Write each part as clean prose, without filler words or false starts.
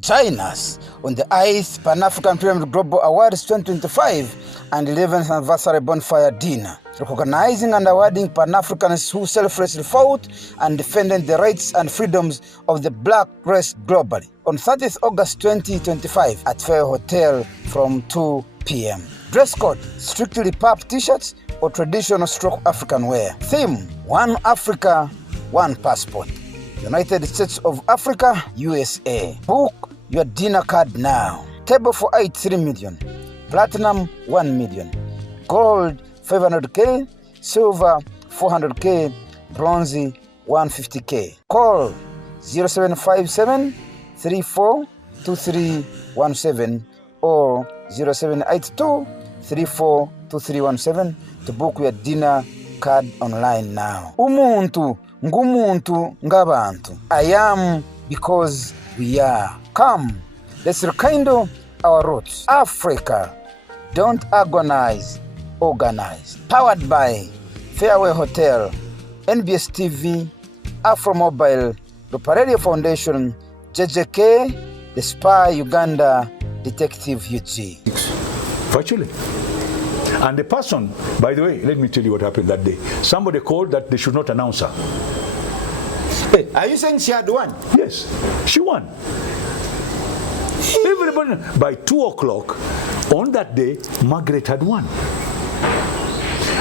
Join us on the 8th Pan-African Pyramid Global Awards 2025 and 11th Anniversary Bonfire Dinner, recognizing and awarding Pan-Africans who selflessly fought and defended the rights and freedoms of the black race globally on 30th August 2025 at Fair Hotel from 2 p.m. Dress code, strictly pub t-shirts or traditional stroke African wear. Theme, One Africa, One Passport. United States of Africa, USA. Book your dinner card now. Table for 8, 3 million. Platinum, 1 million. Gold, 500K. Silver, 400K. Bronze, 150K. Call 0757 342317 or 0782 342317 to book your dinner card online now. Umuntu ngumuntu ngabantu. I am because we are. Come, let's rekindle our roots. Africa, don't agonize, organize. Powered by Fairway Hotel, NBS TV, Afro Mobile, Lupa Radio Foundation, JJK, The Spy Uganda, Detective UG. Virtually. And the person, by the way, let me tell you what happened that day. Somebody called that they should not announce her. Hey, are you saying she had won? Yes, she won. Everybody, by 2 o'clock on that day, Margaret had won.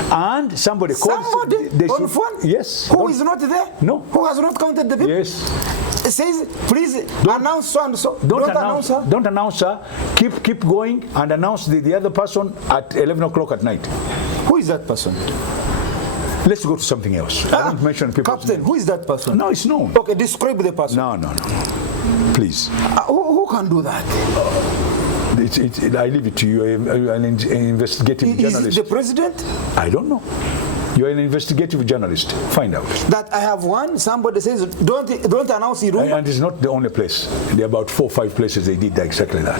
And somebody called. Somebody on phone? Yes. Who is not there? No. Who has not counted the people? Yes. It says, please announce so and so. Don't announce her. Don't announce her. Keep going and announce the other person at 11 o'clock at night. Who is that person? Let's go to something else. I don't mention people. Captain, who is that person? No, it's known. Okay, describe the person. No. Please. Who can do that? I leave it to you. You're an investigative journalist. Is it the president? I don't know. You're an investigative journalist. Find out. That I have won. Somebody says, don't announce it. And it's not the only place. There are about 4 or 5 places they did exactly that.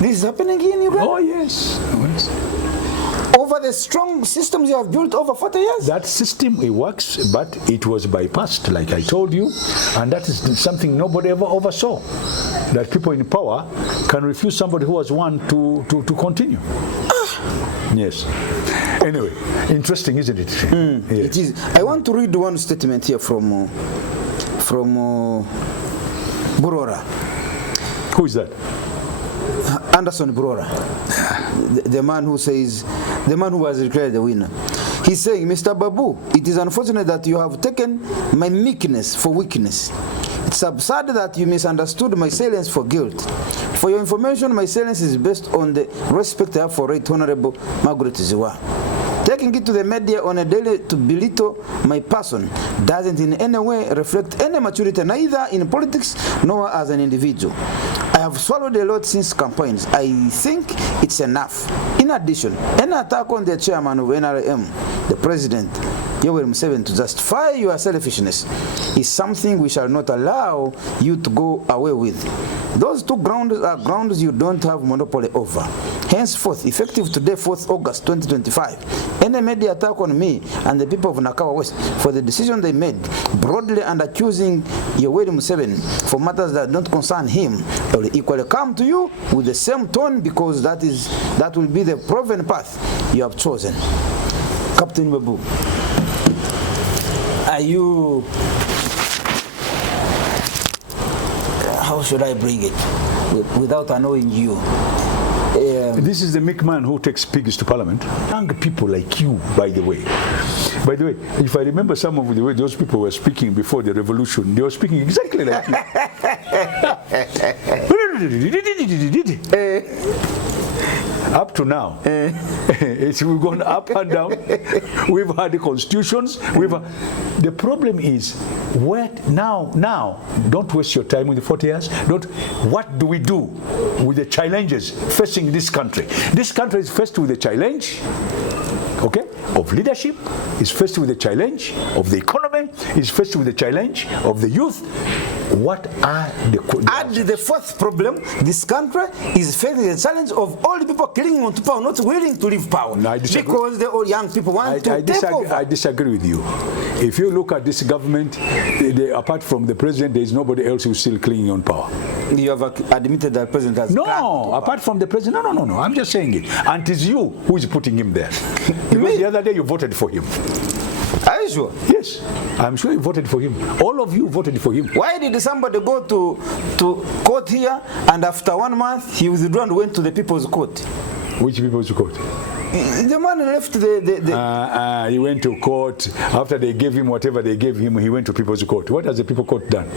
This is happening here in Uganda? Oh, yes. Over the strong systems you have built over 40 years? That system, it works, but it was bypassed, like I told you. And that is something nobody ever oversaw. That people in power can refuse somebody who has won to continue. Yes. Anyway, interesting, isn't it? Yes. It is. I want to read one statement here from Burora. Who is that? Anderson Burora, the man who says, the man who was declared the winner. He's saying, Mr. Babu, it is unfortunate that you have taken my meekness for weakness. It's absurd that you misunderstood my silence for guilt. For your information, my silence is based on the respect I have for Right Honorable Margaret Ziwa. Taking it to the media on a daily to belittle my person doesn't in any way reflect any maturity, neither in politics nor as an individual. I have swallowed a lot since campaigns. I think it's enough. In addition, any attack on the chairman of NRM, the president, Yoweri Museveni, to justify your selfishness is something we shall not allow you to go away with. Those 2 grounds are grounds you don't have monopoly over. Henceforth, effective today, 4th August 2025, any media attack on me and the people of Nakawa West for the decision they made, broadly and accusing Yoweri Museveni for matters that don't concern him, will equally come to you with the same tone, because that will be the proven path you have chosen. Capt.Babu, are you, how should I bring it without annoying you? This is the meek man who takes pigs to parliament. Young people like you, by the way. By the way, if I remember some of the way those people were speaking before the revolution, they were speaking exactly like you. Up to now, we've gone up and down. We've had the constitutions. The problem is, now, don't waste your time with the 40 years. What do we do with the challenges facing this country? This country is faced with the challenge, okay, of leadership, is faced with the challenge of the economy, is faced with the challenge of the youth. What are And the fourth problem, this country is facing the challenge of all the people clinging on to power, not willing to leave power. No, I disagree. Because the old young people want to take over. I disagree with you. If you look at this government, apart from the president, there is nobody else who's still clinging on power. You have admitted that the president has No, apart from the president, no. I'm just saying it. And it's you who is putting him there. Because the other day you voted for him. Are you sure? Yes, I'm sure you voted for him. All of you voted for him. Why did somebody go to court here and after 1 month he withdrew and went to the people's court? Which people's court? The man left the he went to court. After they gave him whatever they gave him, he went to people's court. What has the people court done?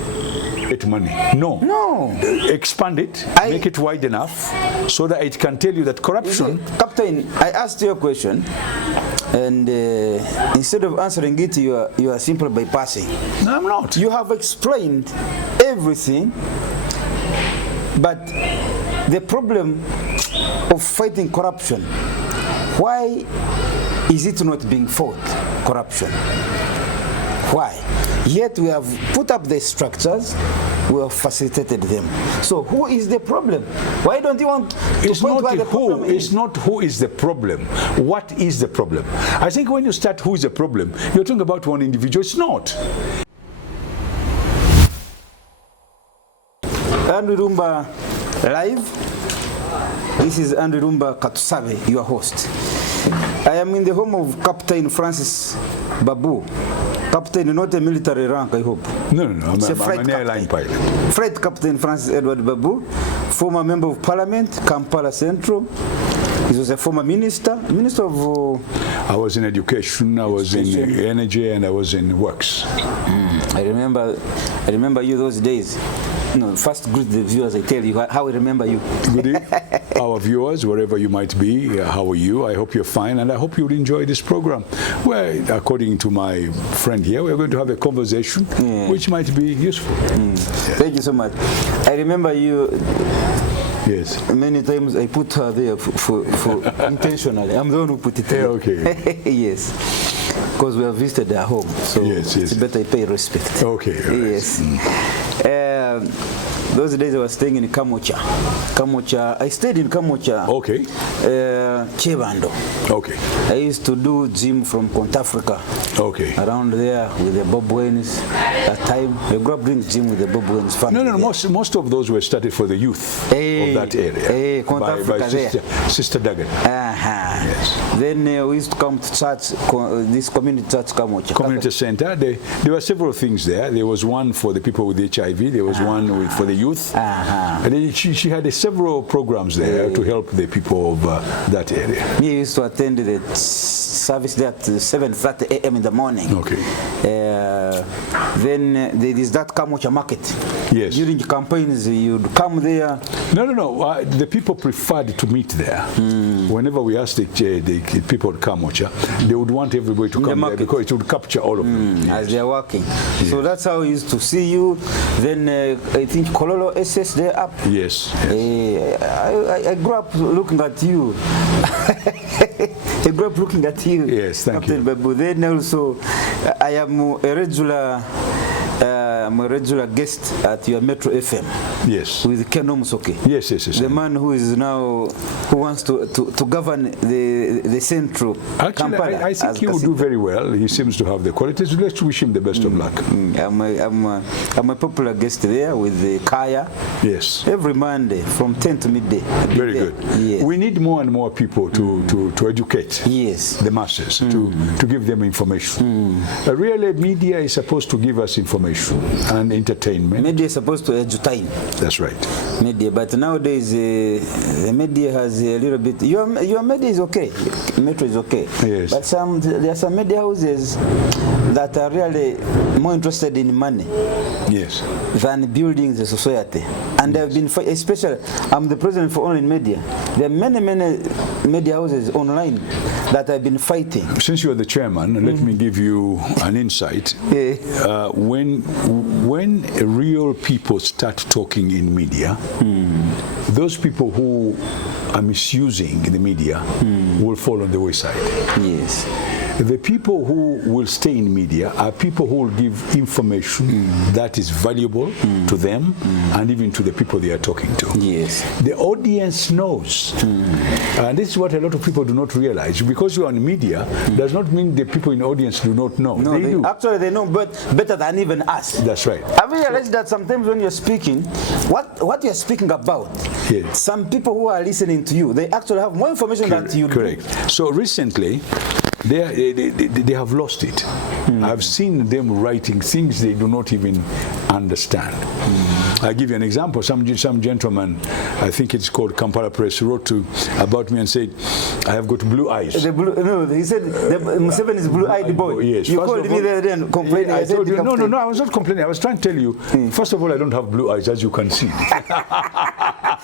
Get money? No. Expand it, make it wide enough so that it can tell you that corruption. Captain, I asked you a question, and instead of answering it, you are simply bypassing. No, I'm not. You have explained everything, but the problem of fighting corruption, why is it not being fought, corruption? Why? Yet we have put up the structures, we have facilitated them. So who is the problem? Why don't you want to point where the problem is? It's not who is the problem. What is the problem? I think when you start who is the problem, you're talking about one individual. It's not. Andrew Rumba Live. This is Andrew Rumba Katusabe, your host. I am in the home of Captain Babu. Captain, not a military rank, I hope. No. I'm an airline pilot. Flight Captain Francis Edward Babu, former member of Parliament, Kampala Central. He was a former minister of... I was in education, I was in energy, and I was in works. I remember you those days. No, first greet the viewers. I tell you how I remember you. Good evening, our viewers, wherever you might be. How are you? I hope you're fine, and I hope you'll enjoy this program. Well, according to my friend here, we're going to have a conversation which might be useful. Thank you so much. I remember you. Yes. Many times I put her there for intentionally. I'm the one who put it there. Okay. Yes. Because we have visited their home, so it's better I pay respect. Okay. Yes. Those days I was staying in Kamocha. I stayed in Kamocha. Okay. Chebando. Okay. I used to do gym from Africa. Okay. Around there with the Bob Waynes. That time I grew up doing gym with the Bob Waynes family. No. Most of those were started for the youth of that area. By Sister Duggan. Yes. Then we used to come to church, this community church Kamocha. Community center. There were several things there. There was one for the people with HIV. There was one for the youth. And then she had several programs there to help the people of that area. We used to attend the service there at 7:30 a.m. in the morning. Okay. Then there is that Kamocha market. Yes. During campaigns, you'd come there. No. The people preferred to meet there. Whenever we asked the people at Kamocha, they would want everybody to come there because it would capture all of them. As they're working. Yes. So that's how we used to see you. Then I think Kololo SS, they're up. Yes. I grew up looking at you. I grew up looking at you. Yes, thank Captain you. Babu. Then also, I am a regular guest at your Metro FM. Yes. With Ken Omusoke. Yes. The man who is now, who wants to govern the central Kampala. I think he will do very well. He seems to have the qualities. Let's wish him the best of luck. I'm a popular guest there with the Kaya. Yes. Every Monday from 10 to midday. Very good. Yes. We need more and more people to educate the masses, to give them information. Really, media is supposed to give us information and entertainment. Media is supposed to edutain. That's right. Media, but nowadays the media has a little bit. Your media is okay. Metro is okay. Yes. But there are some media houses that are really more interested in money. Yes. Than building the society. And they've been, especially, I'm the president for online media. There are many media houses online that have been fighting. Since you are the chairman, let me give you an insight. When real people start talking in media, those people who are misusing the media will fall on the wayside. Yes. The people who will stay in media are people who will give information that is valuable to them and even to the people they are talking to. Yes. The audience knows. And this is what a lot of people do not realize. Because you are in media does not mean the people in the audience do not know. No, they do. Actually, they know better than even us. That's right. Have you realized that sometimes when you're speaking, what you're speaking about, Yes. some people who are listening to you, they actually have more information than you do. Correct. So recently, they have lost it. I've seen them writing things they do not even understand. I'll give you an example. Some gentleman, I think it's called Kampala Press, wrote about me and said, I have got blue eyes. No, he said Museveni is blue-eyed boy. Yes. You First called of me all, there then complaining. I told you, no, I was not complaining. I was trying to tell you, first of all, I don't have blue eyes, as you can see.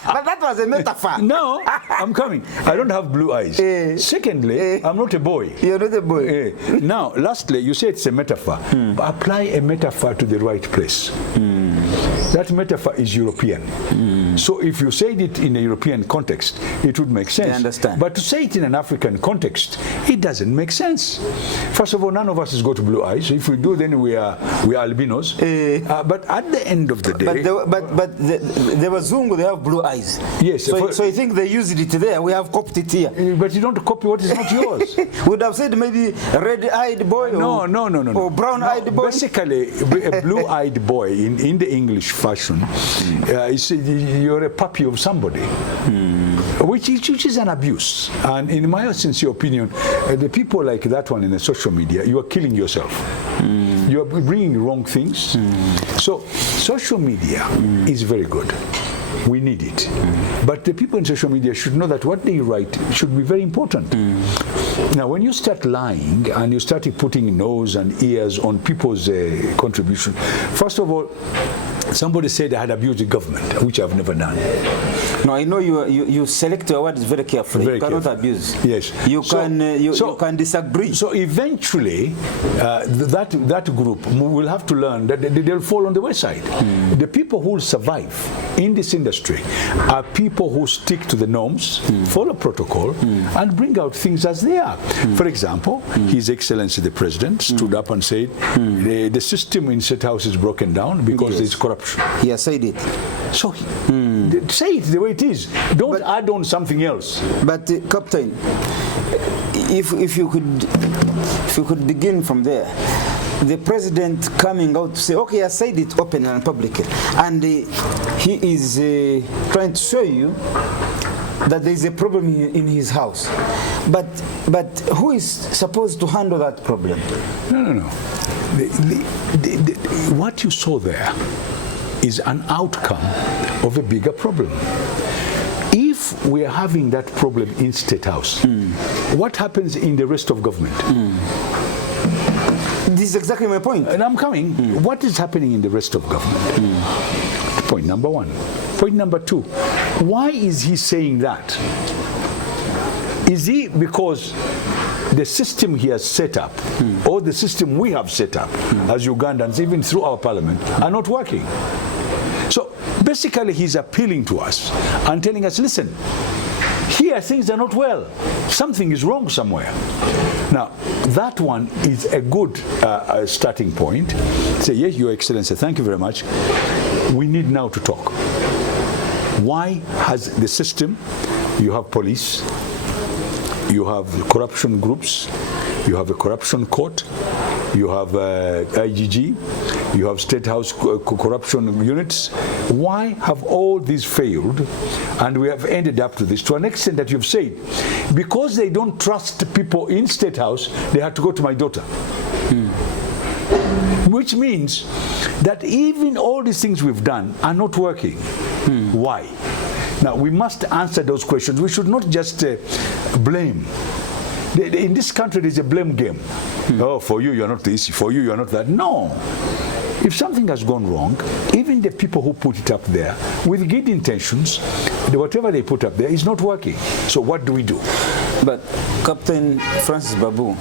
But that was a metaphor. No, I'm coming. I don't have blue eyes. Secondly, I'm not a boy. You're not a boy. Now, lastly, you say it's a metaphor. But apply a metaphor to the right place. That metaphor is European. So if you said it in a European context, it would make sense. I understand. But to say it in an African context, it doesn't make sense. First of all, none of us has got blue eyes. If we do, then we are albinos. But at the end of the day... But the Wazungu, they have blue eyes. Yes. So you think they used it there, we have copied it here. But you don't copy what is not yours. Would have said maybe red-eyed boy or brown-eyed boy. Basically, a blue-eyed boy in the English fashion, you're a puppy of somebody, which is an abuse. And in my sincere opinion, the people like that one in the social media, you are killing yourself. You are bringing wrong things. So social media is very good. We need it. But the people in social media should know that what they write should be very important. Now, when you start lying and you start putting nose and ears on people's contribution, first of all, somebody said I had abused the government, which I've never done. No, I know you select your words very carefully. You cannot abuse. Yes. You can disagree. So eventually, that group will have to learn that they'll fall on the wayside. The people who will survive in this industry are people who stick to the norms, follow protocol, and bring out things as they are. For example, His Excellency the President stood up and said, the system in State House is broken down because there's corruption. He has said it. So say it the way it is. Don't add on something else. But Captain, if you could begin from there, the president coming out to say, okay, I said it openly and publicly, and he is trying to show you that there is a problem in his house. But who is supposed to handle that problem? No. What you saw there is an outcome of a bigger problem. If we are having that problem in State House, what happens in the rest of government? This is exactly my point. And I'm coming. What is happening in the rest of government? Point number one. Point number two, why is he saying that? Is he because the system he has set up, or the system we have set up as Ugandans, even through our parliament, are not working? So basically he's appealing to us and telling us, listen, here things are not well. Something is wrong somewhere. Now, that one is a good starting point. Say, yes, Your Excellency, thank you very much. We need now to talk. Why has the system, you have police, you have corruption groups, you have a corruption court, you have IGG, you have State House corruption units. Why have all these failed? And we have ended up to this, to an extent that you've said, because they don't trust people in State House, they had to go to my daughter. Which means that even all these things we've done are not working. Why? Now, we must answer those questions. We should not just blame. In this country, there's a blame game. Oh, for you, you're not this. For you, you're not that. No. If something has gone wrong, even the people who put it up there, with good intentions, whatever they put up there is not working. So what do we do? But Captain Francis Babu,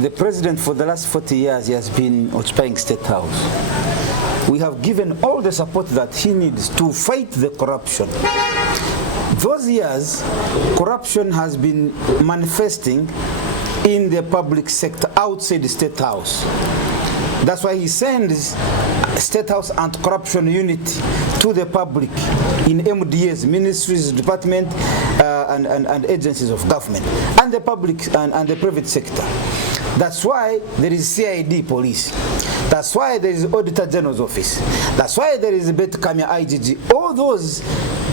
the president for the last 40 years, he has been occupying State House. We have given all the support that he needs to fight the corruption. Those years, corruption has been manifesting in the public sector outside the State House. That's why he sends State House Anti-Corruption Unit to the public in MDAs, ministries, department, and agencies of government, and the public and the private sector. That's why there is CID police. That's why there is Auditor General's office. That's why there is Bet Kamya IGG. All those,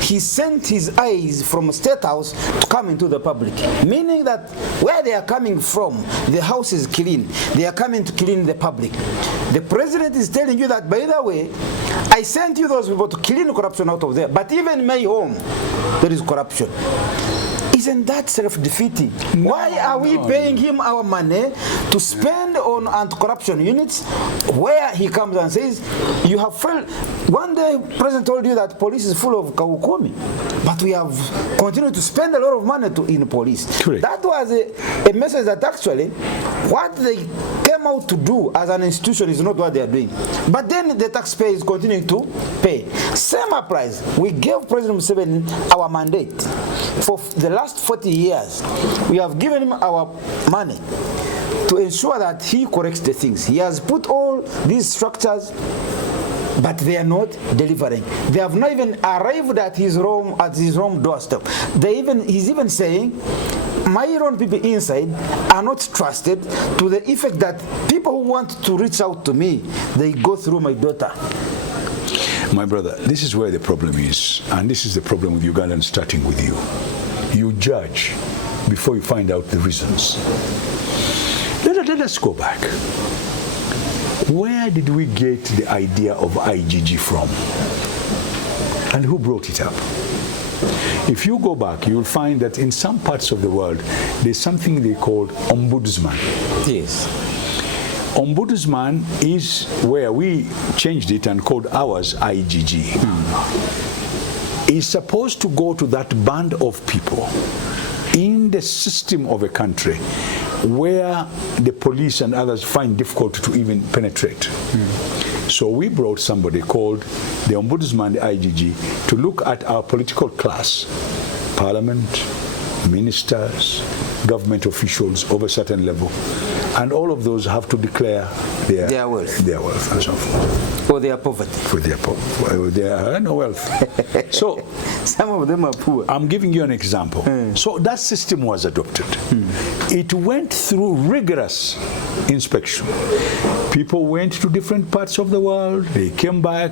he sent his eyes from State House to come into the public. Meaning that where they are coming from, the house is clean. They are coming to clean the public. The president is telling you that, by the way, I sent you those people to clean corruption out of there. But even in my home, there is corruption. Isn't that self-defeating? Why are we paying him our money to spend on anti-corruption units where he comes and says, you have failed? One day, the president told you that police is full of kawukumi, but we have continued to spend a lot of money in police. Correct. That was a message that actually what they came out to do as an institution is not what they are doing. But then the taxpayer is continuing to pay. Same applies. We gave President Museveni our mandate. For the last 40 years, we have given him our money to ensure that he corrects the things. He has put all these structures, but they are not delivering. They have not even arrived at his home doorstep. He's even saying, my own people inside are not trusted, to the effect that people who want to reach out to me, they go through my daughter. My brother, this is where the problem is, and this is the problem with Ugandans, starting with you. You judge before you find out the reasons. Let us go back. Where did we get the idea of IGG from? And who brought it up? If you go back, you'll find that in some parts of the world, there's something they call ombudsman. Yes. Ombudsman is where we changed it and called ours IGG. Is supposed to go to that band of people in the system of a country where the police and others find difficult to even penetrate. So we brought somebody called the Ombudsman, the IGG, to look at our political class, parliament, ministers, government officials of a certain level, and all of those have to declare their wealth and so forth. Or their poverty. For their poverty. Or their no wealth. So some of them are poor. I'm giving you an example. So that system was adopted. It went through rigorous inspection. People went to different parts of the world, they came back,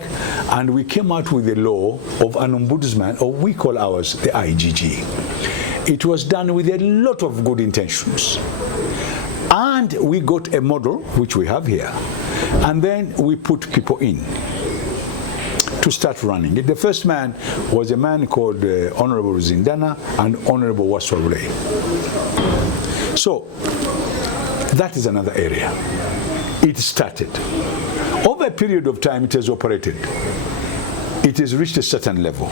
and we came out with a law of an ombudsman, or we call ours the IGG. It was done with a lot of good intentions. And we got a model, which we have here, and then we put people in to start running it. The first man was a man called Honorable Zindana and Honorable Waswalule. So that is another area. It started. Over a period of time, it has operated. It has reached a certain level.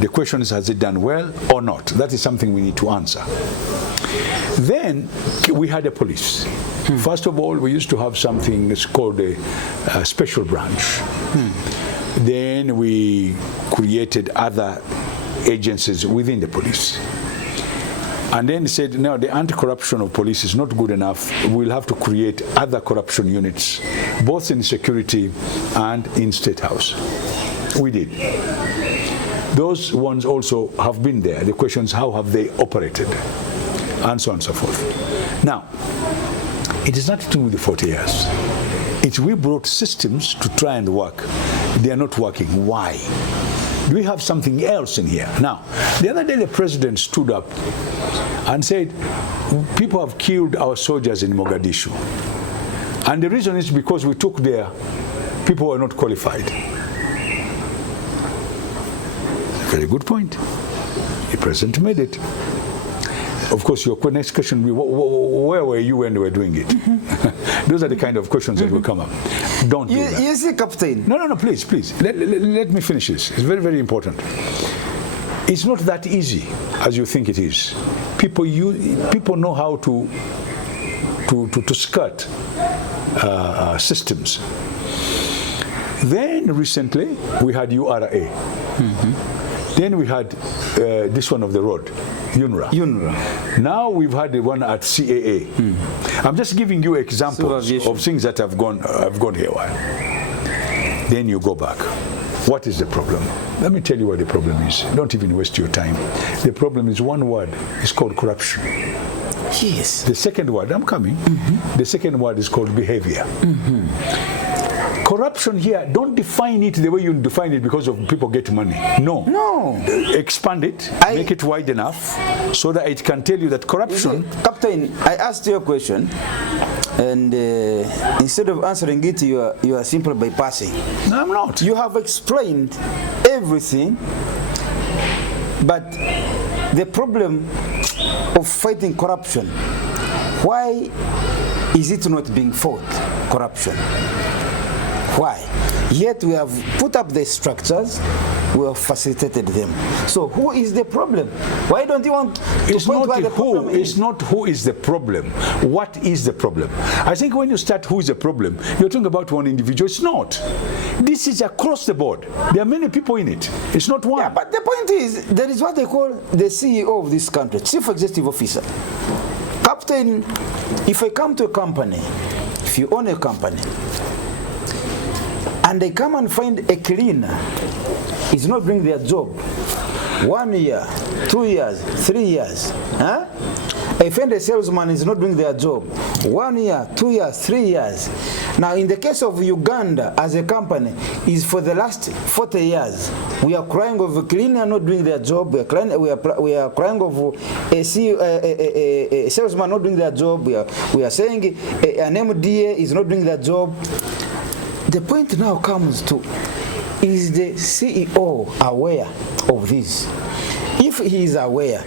The question is, has it done well or not? That is something we need to answer. Then we had a police. First of all, we used to have something that's called a special branch. Then we created other agencies within the police. And then said, no, the anti-corruption of police is not good enough. We'll have to create other corruption units, both in security and in State House. We did. Those ones also have been there. The question is, how have they operated? And so on and so forth. Now, it is not to do with the 40 years. It's we brought systems to try and work. They are not working. Why? Do we have something else in here? Now, the other day the president stood up and said, people have killed our soldiers in Mogadishu. And the reason is because we took their people who are not qualified. Very good point. The president made it. Of course, your next question will be, where were you when they were doing it? Those are the kind of questions that will come up. Don't do that. You see, Captain. No, please. Let me finish this. It's very, very important. It's not that easy as you think it is. People know how to skirt systems. Then recently, we had URA. Then we had this one of the road, UNRWA. Now we've had the one at CAA. I'm just giving you examples of things that have gone here. Then you go back. What is the problem? Let me tell you what the problem is. Don't even waste your time. The problem is one word. It's called corruption. Yes. The second word, I'm coming. The second word is called behavior. Corruption here, don't define it the way you define it because of people get money. No. No. Expand it, make it wide enough so that it can tell you that corruption... Captain, I asked you a question, and instead of answering it, you are simply bypassing. No, I'm not. You have explained everything, but the problem of fighting corruption, why is it not being fought, corruption? Why? Yet we have put up the structures, we have facilitated them. So who is the problem? Why don't you want to point where the problem is? It's not who is the problem. What is the problem? I think when you start who is the problem, you're talking about one individual. It's not. This is across the board. There are many people in it. It's not one. Yeah, but the point is, there is what they call the CEO of this country, Chief Executive Officer. Captain, if I come to a company, if you own a company, and they come and find a cleaner is not doing their job, 1 year, 2 years, 3 years, huh? I find a salesman is not doing their job, 1 year, 2 years, 3 years. Now in the case of Uganda as a company, is for the last 40 years, we are crying of a cleaner not doing their job, we are crying of a salesman not doing their job, we are saying an MDA is not doing their job. The point now comes to, is the CEO aware of this? If he is aware,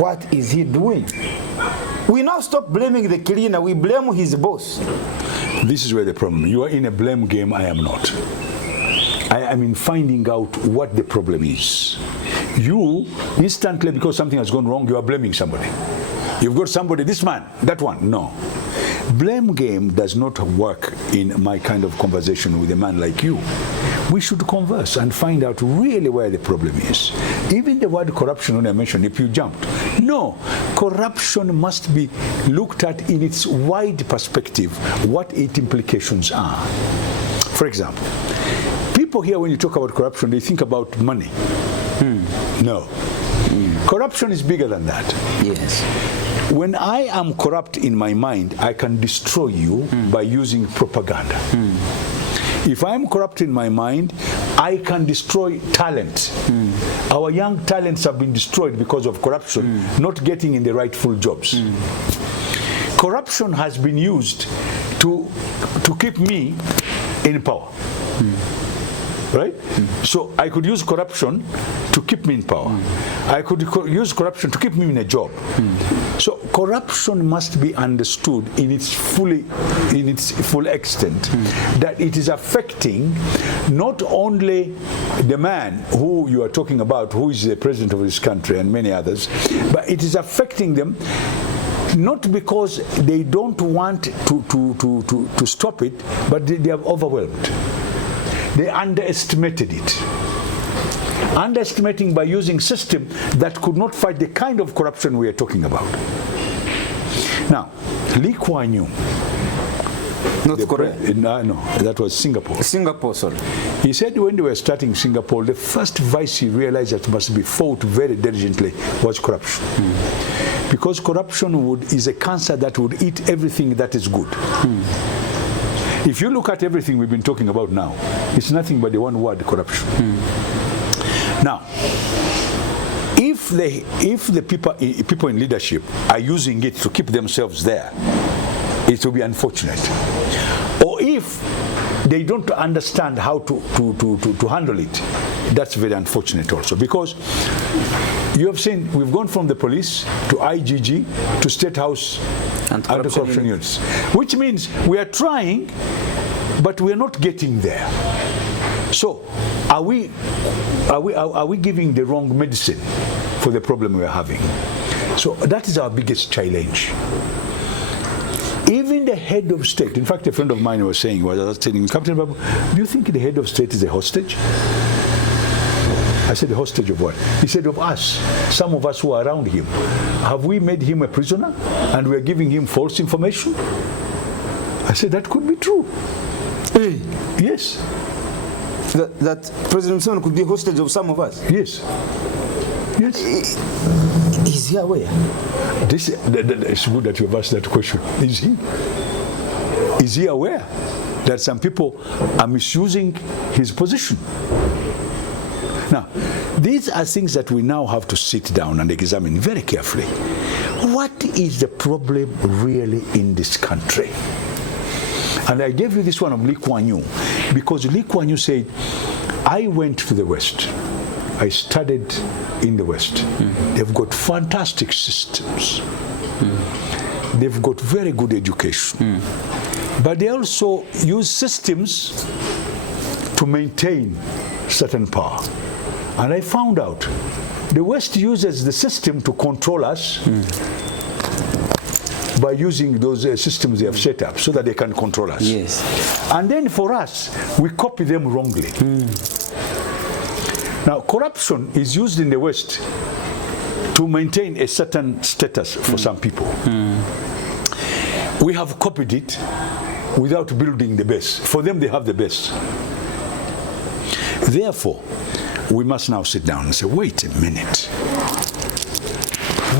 what is he doing? We now stop blaming the cleaner, we blame his boss. This is where the problem is. You are in a blame game, I am not. I am in finding out what the problem is. You, instantly, because something has gone wrong, you are blaming somebody. You've got somebody, this man, that one. No. Blame game does not work in my kind of conversation with a man like you. We should converse and find out really where the problem is. Even the word corruption, when I mentioned, if you jumped. No, corruption must be looked at in its wide perspective, what its implications are. For example, people here, when you talk about corruption, they think about money. No. Corruption is bigger than that. Yes. When I am corrupt in my mind, I can destroy you by using propaganda. If I'm corrupt in my mind, I can destroy talent. Our young talents have been destroyed because of corruption, not getting in the rightful jobs. Corruption has been used to keep me in power. Right? So I could use corruption to keep me in power. I could use corruption to keep me in a job. So corruption must be understood in its full extent, that it is affecting not only the man who you are talking about, who is the president of this country and many others, but it is affecting them not because they don't want to stop it, but they are overwhelmed. They underestimated it. Underestimating by using system that could not fight the kind of corruption we are talking about. Now, Lee Kuan Yew. North Korea? No, that was Singapore. Singapore, sorry. He said when they were starting Singapore, the first vice he realized that must be fought very diligently was corruption. Because corruption is a cancer that would eat everything that is good. If you look at everything we've been talking about now, it's nothing but the one word, corruption. Now, if the people in leadership are using it to keep themselves there, it will be unfortunate. Or if they don't understand how to handle it, that's very unfortunate also. Because you have seen, we've gone from the police to IGG to State House Anti-Corruption Units, which means we are trying, but we are not getting there. So, are we giving the wrong medicine for the problem we are having? So that is our biggest challenge. Even the head of state, in fact, a friend of mine was saying, I was telling him, Capt.Babu, do you think the head of state is a hostage? I said, hostage of what? He said, of us, some of us who are around him. Have we made him a prisoner and we are giving him false information? I said, that could be true. Hey. Yes. That President Museveni could be hostage of some of us? Yes. Yes. Is he aware? It's good that you have asked that question. Is he? Is he aware that some people are misusing his position? Now, these are things that we now have to sit down and examine very carefully. What is the problem really in this country? And I gave you this one of Lee Kuan Yew, because Lee Kuan Yew said, I went to the West. I studied in the West. They've got fantastic systems. They've got very good education. But they also use systems to maintain certain power. And I found out the West uses the system to control us by using those systems they have set up so that they can control us. Yes. And then for us, we copy them wrongly. Now, corruption is used in the West to maintain a certain status for some people. We have copied it without building the base. For them, they have the base. Therefore, we must now sit down and say, wait a minute.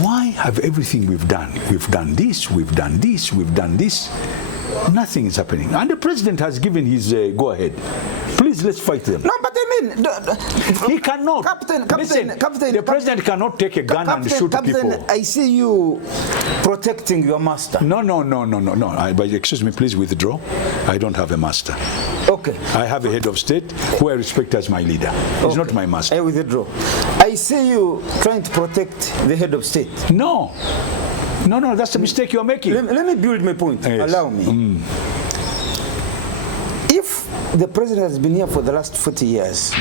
Why have everything we've done this, we've done this, we've done this, nothing is happening? And the president has given his go-ahead. Please, let's fight them. No, but I mean... He cannot. Captain, the president cannot take a gun and shoot people. I see you protecting your master. No. But excuse me, please withdraw. I don't have a master. Okay. I have a head of state who I respect as my leader. He's not my master. I withdraw. I see you trying to protect the head of state. No, that's a mistake you're making. Let me build my point. Yes. Allow me. If the president has been here for the last 40 years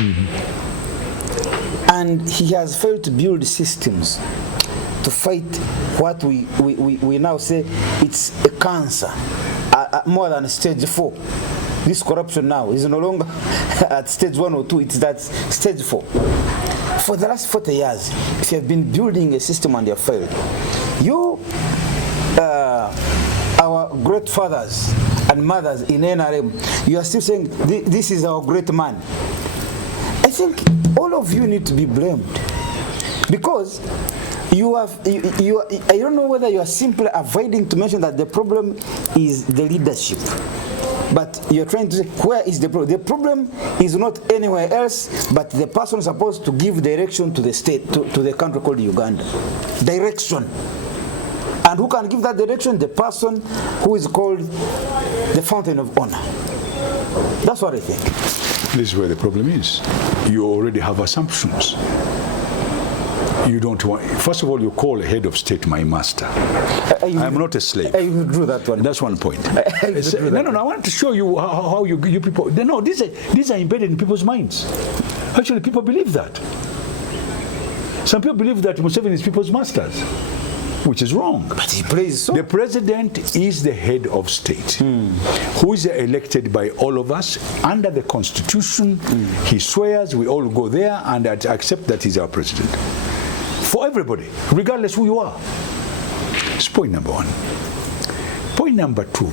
and he has failed to build systems to fight what we now say it's a cancer, more than stage 4. This corruption now is no longer at stage 1 or 2, it's at stage 4. For the last 40 years, if you have been building a system and you have failed, you, our great fathers and mothers in NRM, you are still saying, this is our great man. I think all of you need to be blamed. Because I don't know whether you are simply avoiding to mention that the problem is the leadership. But you're trying to say, where is the problem? The problem is not anywhere else, but the person supposed to give direction to the state, to the country called Uganda. Direction. And who can give that direction? The person who is called the fountain of honor. That's what I think. This is where the problem is. You already have assumptions. You don't want. First of all, you call a head of state my master. I'm not a slave. I withdrew that one. That's one point. No. I want to show you how you people. No, these are embedded in people's minds. Actually, people believe that. Some people believe that Museveni is people's masters, which is wrong. But he plays so. The president is the head of state, who is elected by all of us under the Constitution. He swears, we all go there and accept that he's our president. For everybody, regardless who you are. That's point number one. Point number two,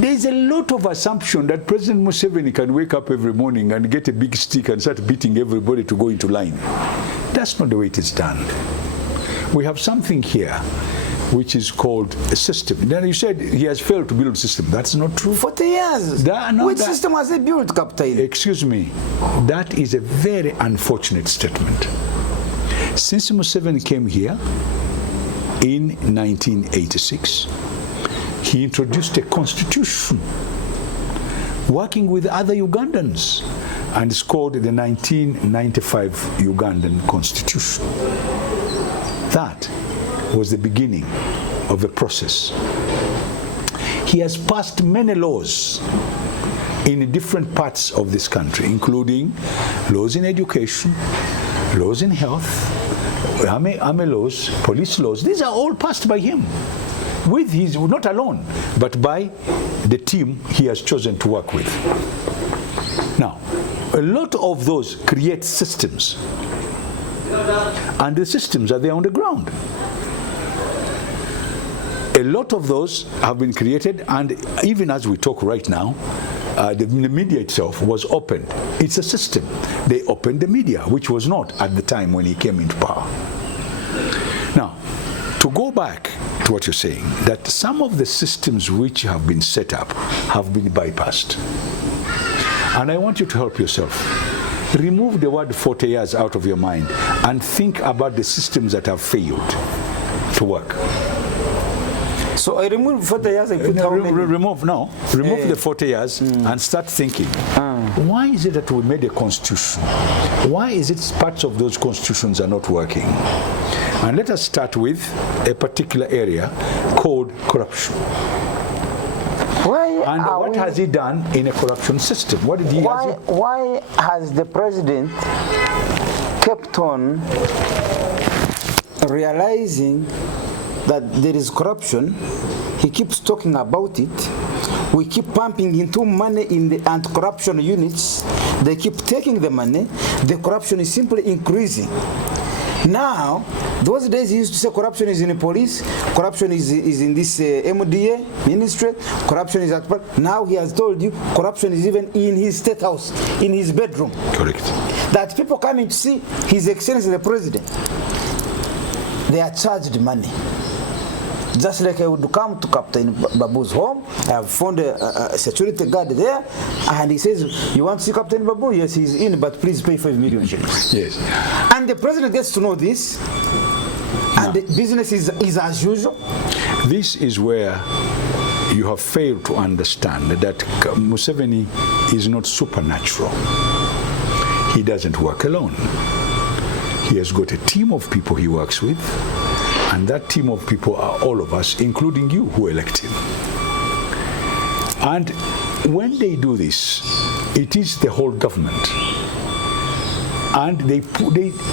there is a lot of assumption that President Museveni can wake up every morning and get a big stick and start beating everybody to go into line. That's not the way it is done. We have something here which is called a system. Then you said he has failed to build a system. That's not true. 40 years. Which system has he built, Captain? Excuse me. That is a very unfortunate statement. Since Museveni came here in 1986, he introduced a constitution working with other Ugandans, and it's called the 1995 Ugandan Constitution. That was the beginning of a process. He has passed many laws in different parts of this country, including laws in education, laws in health, army laws, police laws. These are all passed by him, with his, not alone, but by the team he has chosen to work with. Now, a lot of those create systems And the systems are there on the ground. A lot of those have been created, and even as we talk right now, the media itself was opened. It's a system. They opened the media, which was not at the time when he came into power. Now, to go back to what you're saying, that some of the systems which have been set up have been bypassed. And I want you to help yourself. Remove the word 40 years out of your mind and think about the systems that have failed to work. So I remove 40 years, I put remove the 40 years and start thinking, why is it that we made a constitution? Why is it parts of those constitutions are not working? And let us start with a particular area called corruption. What has he done in a corruption system? What did he? Why has the president kept on realizing that there is corruption? He keeps talking about it. We keep pumping into money in the anti-corruption units. They keep taking the money. The corruption is simply increasing. Now, those days he used to say corruption is in the police, corruption is in this MDA ministry, corruption is at. Now he has told you corruption is even in his state house, in his bedroom. Correct. That people coming to see His Excellency the President, they are charged money. Just like I would come to Capt.Babu's home, I have found a security guard there, and he says, "You want to see Capt.Babu? Yes, he's in, but please pay 5 million shillings." Yes. And the president gets to know this, and the business is as usual. This is where you have failed to understand that Museveni is not supernatural. He doesn't work alone. He has got a team of people he works with. And that team of people are all of us, including you, who elect him. And when they do this, it is the whole government. And they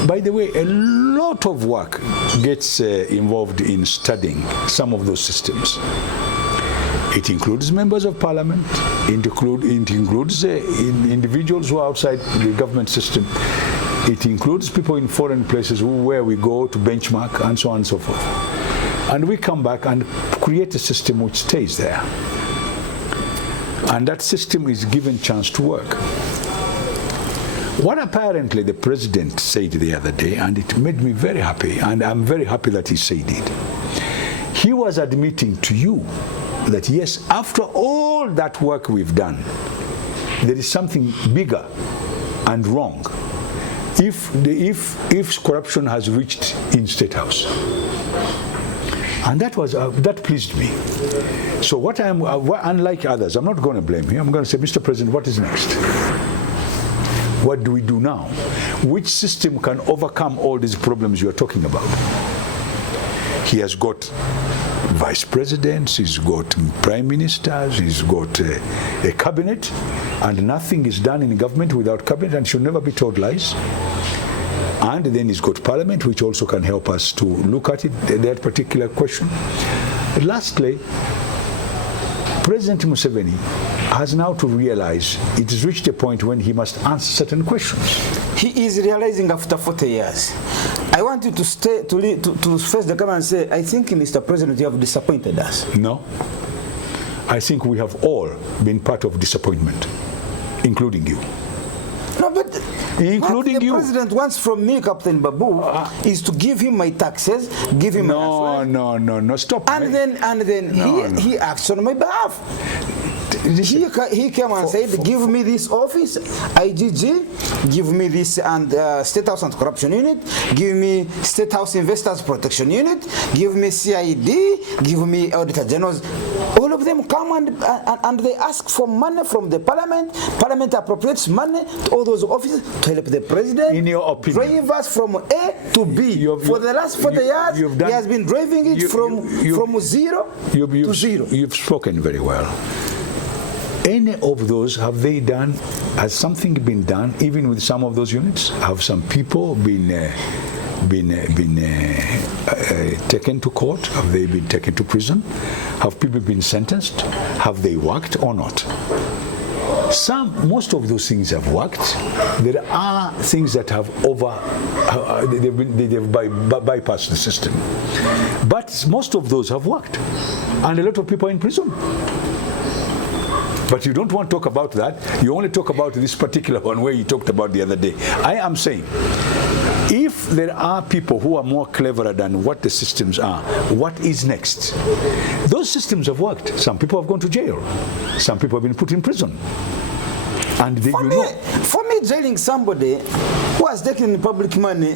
by the way, a lot of work gets involved in studying some of those systems. It includes members of parliament, it includes individuals who are outside the government system. It includes people in foreign places where we go to benchmark and so on and so forth. And we come back and create a system which stays there. And that system is given chance to work. What apparently the president said the other day, and it made me very happy, and I'm very happy that he said it. He was admitting to you that yes, after all that work we've done, there is something bigger and wrong. If corruption has reached in State House, and that pleased me. So what unlike others, I'm not going to blame him. I'm going to say, Mr. President, what is next? What do we do now? Which system can overcome all these problems you are talking about? He has got vice presidents, he's got prime ministers, he's got a cabinet, and nothing is done in government without cabinet, and should never be told lies. And then he's got parliament, which also can help us to look at it, that particular question. Lastly, President Museveni has now to realize it has reached a point when he must answer certain questions. He is realizing after 40 years. I want you to face the camera and say, I think, Mr. President, you have disappointed us. No. I think we have all been part of disappointment, including you. No, but including what the you. president wants from me, Capt.Babu, is to give him my taxes, give him No, stop. And then he acts on my behalf. He came and said, give me this office, IGG, give me this and State House Anti-Corruption Unit, give me State House Investors Protection Unit, give me CID, give me Auditor Generals. All of them come and they ask for money from the parliament. Parliament appropriates money to all those offices to help the president. In your opinion, drive us from A to B. For the last 40 years, he has been driving it from zero to zero. You've spoken very well. Any of those, has something been done even with some of those units? Have some people been taken to court? Have they been taken to prison? Have people been sentenced? Have they worked or not? Most of those things have worked. There are things that have they've bypassed the system. But most of those have worked. And a lot of people are in prison. But you don't want to talk about that. You only talk about this particular one where you talked about the other day. I am saying, if there are people who are more cleverer than what the systems are, what is next? Those systems have worked. Some people have gone to jail. Some people have been put in prison. And for me, jailing somebody who has taken public money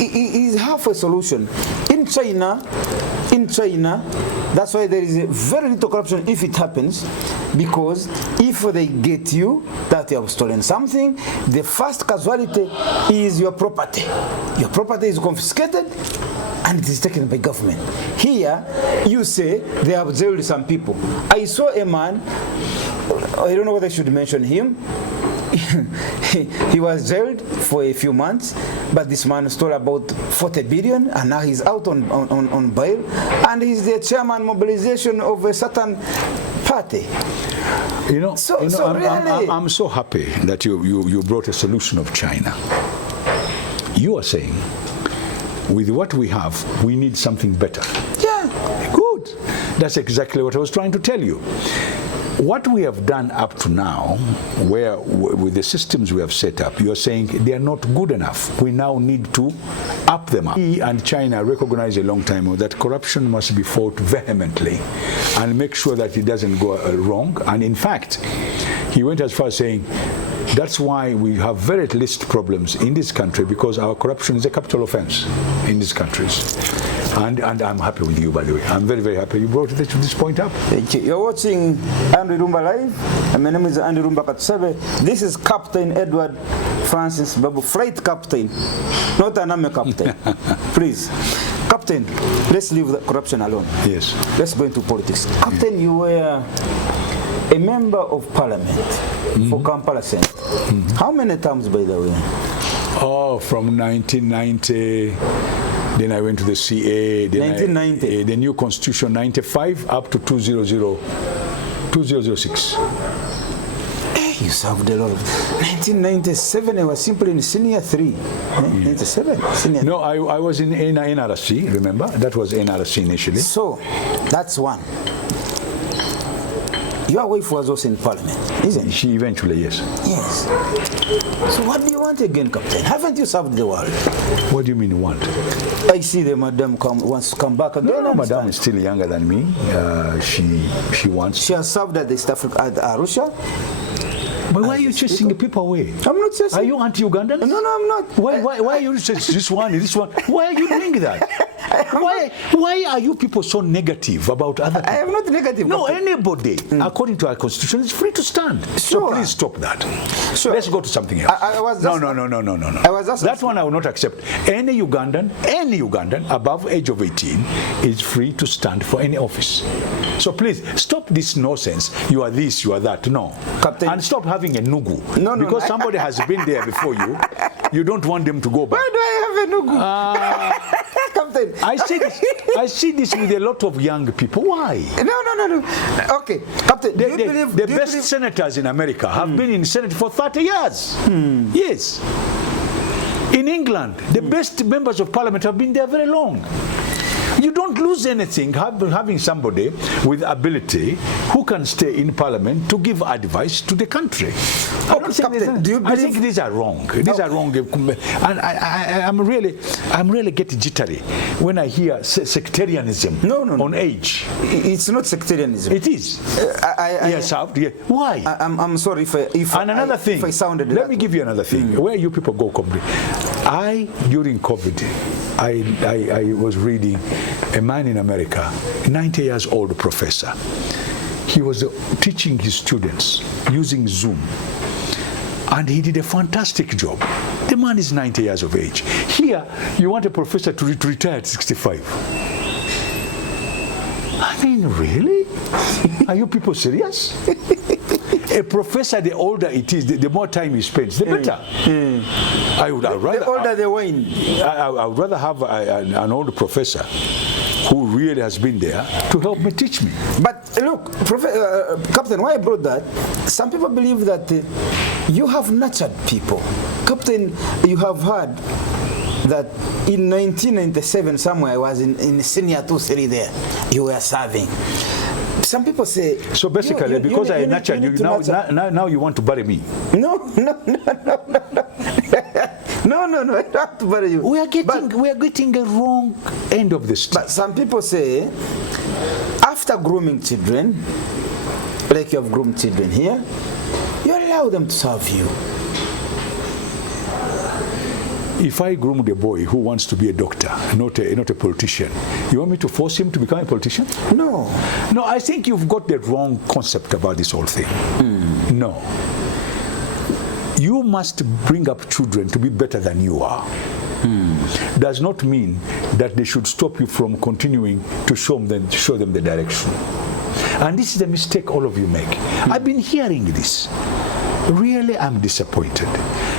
is half a solution. In China, that's why there is very little corruption if it happens, because if they get you that you have stolen something, the first casualty is your property. Your property is confiscated and it is taken by government. Here, you say they have jailed some people. I saw a man, I don't know whether I should mention him. He was jailed for a few months, but this man stole about 40 billion and now he's out on bail, and he's the chairman mobilization of a certain party. I'm so happy that you brought a solution of China. You are saying, with what we have, we need something better. Yeah. Good. That's exactly what I was trying to tell you. What we have done up to now, with the systems we have set up, you are saying they are not good enough. We now need to up them up. We and China recognized a long time ago that corruption must be fought vehemently and make sure that it doesn't go wrong. And in fact, he went as far as saying, that's why we have very least problems in this country, because our corruption is a capital offense in these countries. And I'm happy with you, by the way. I'm very, very happy you brought this point up. Thank you. You're watching Andrew Rumba Live. And my name is Andrew Rumba Katusebe. This is Captain Edward Francis Babu, flight captain, not an army captain. Please. Captain, let's leave the corruption alone. Yes. Let's go into politics. Captain, you were a member of parliament for Kampala Centre. How many times, by the way? Oh, from 1990. Then I went to the CA. Then 1990. The new constitution, 95 up to 2006. You served a lot. 1997, I was simply in senior 3. 97, senior. No, I was in NRC, remember? That was NRC initially. So, that's one. Your wife was also in parliament, isn't she? She eventually, yes. Yes. So what do you want again, Captain? Haven't you served the world? What do you mean want? I see the madam wants to come back again. No, madam is still younger than me. She wants. She has served at East Africa, at Arusha. But why are you chasing the people away? I'm not chasing. Are you anti-Ugandan? No, I'm not. Why are you chasing this one? Why are you doing that? Why are you people so negative about other people? I am not negative. No, anybody, according to our constitution, is free to stand. Sure. So please stop that. Sure. Let's go to something else. I was just, no. I was just that one I will not accept. Any Ugandan above age of 18 is free to stand for any office. So please stop this nonsense. You are this, you are that. No. Captain. And stop having a nugu. No. Because somebody has been there before you. You don't want them to go back. Why do I have a nugu? Captain. I see this with a lot of young people. Why? No. Okay, Captain. The best senators in America have been in Senate for 30 years. Yes. In England, the best members of parliament have been there very long. You don't lose anything having somebody with ability who can stay in parliament to give advice to the country. Captain, do you believe? I think these are wrong. These are wrong. And I'm really getting jittery when I hear sectarianism on age. It's not sectarianism. It is. Yes. Why? I'm sorry if another thing. If I sounded. Let me give you another thing. Where you people go complete. During COVID, I was reading a man in America, 90 years old professor. He was teaching his students using Zoom. And he did a fantastic job. The man is 90 years of age. Here, you want a professor to retire at 65. I mean, really? Are you people serious? A professor, the older it is, the more time he spends, the better. I would rather. The older the wine. I would rather have an old professor who really has been there to help me teach me. But Look, Captain, why I brought that, some people believe that you have nurtured people. Captain, you have heard that in 1997 somewhere I was in senior 2-3 there, you were serving. Some people say... So basically, because I nurtured you, now you want to bury me. No. No, I don't have to bury you. We are getting a wrong end of the stick. But some people say, after grooming children, like you have groomed children here, you allow them to serve you. If I groomed a boy who wants to be a doctor, not a politician, you want me to force him to become a politician? No. No, I think you've got the wrong concept about this whole thing. No. You must bring up children to be better than you are. Does not mean that they should stop you from continuing to show them the direction. And this is the mistake all of you make. I've been hearing this. Really, I'm disappointed.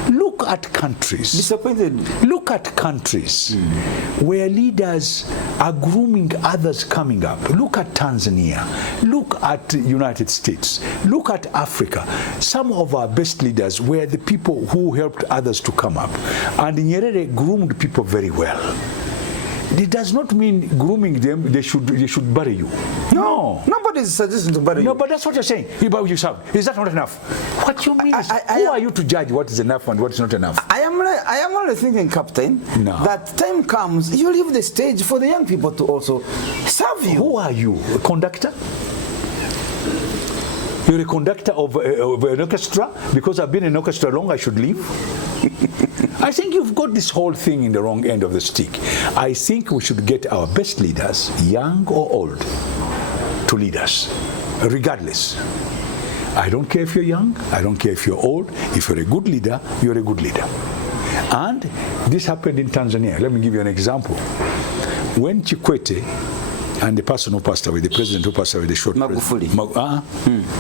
Look at countries. Disappointed? Look at countries where leaders are grooming others coming up. Look at Tanzania. Look at the United States. Look at Africa. Some of our best leaders were the people who helped others to come up. And Nyerere groomed people very well. It does not mean grooming them, they should bury you. No. Nobody is suggesting to bury you. No, but that's what you're saying. You bury yourself. Is that not enough? What you mean is, who are you to judge what is enough and what is not enough? I am only thinking, Captain, that time comes, you leave the stage for the young people to also serve you. Who are you? A conductor? You're a conductor of an orchestra? Because I've been in an orchestra long, I should leave? I think you've got this whole thing in the wrong end of the stick. I think we should get our best leaders, young or old, to lead us, regardless. I don't care if you're young, I don't care if you're old. If you're a good leader, you're a good leader. And this happened in Tanzania. Let me give you an example. When Kikwete and the person who passed away, the president who passed away, the short Magufuli.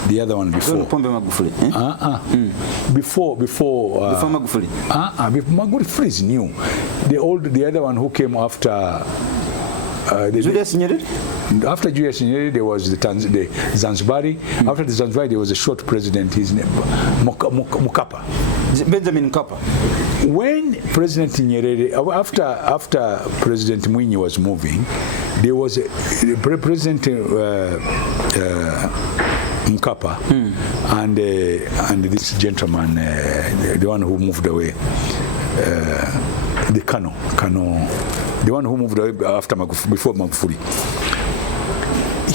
The other one before. Magufuli. Before Magufuli. Magufuli is new. The other one who came after. Julius Nyerere? After Julius Nyerere, there was the Zanzibari. After the Zanzibari, there was a short president, his name, Mkapa. Benjamin Mkapa. When President Nyerere, after President Mwinyi was moving, there was President Mkapa and this gentleman, the one who moved away, the Kano, the one who moved away after before Magufuli.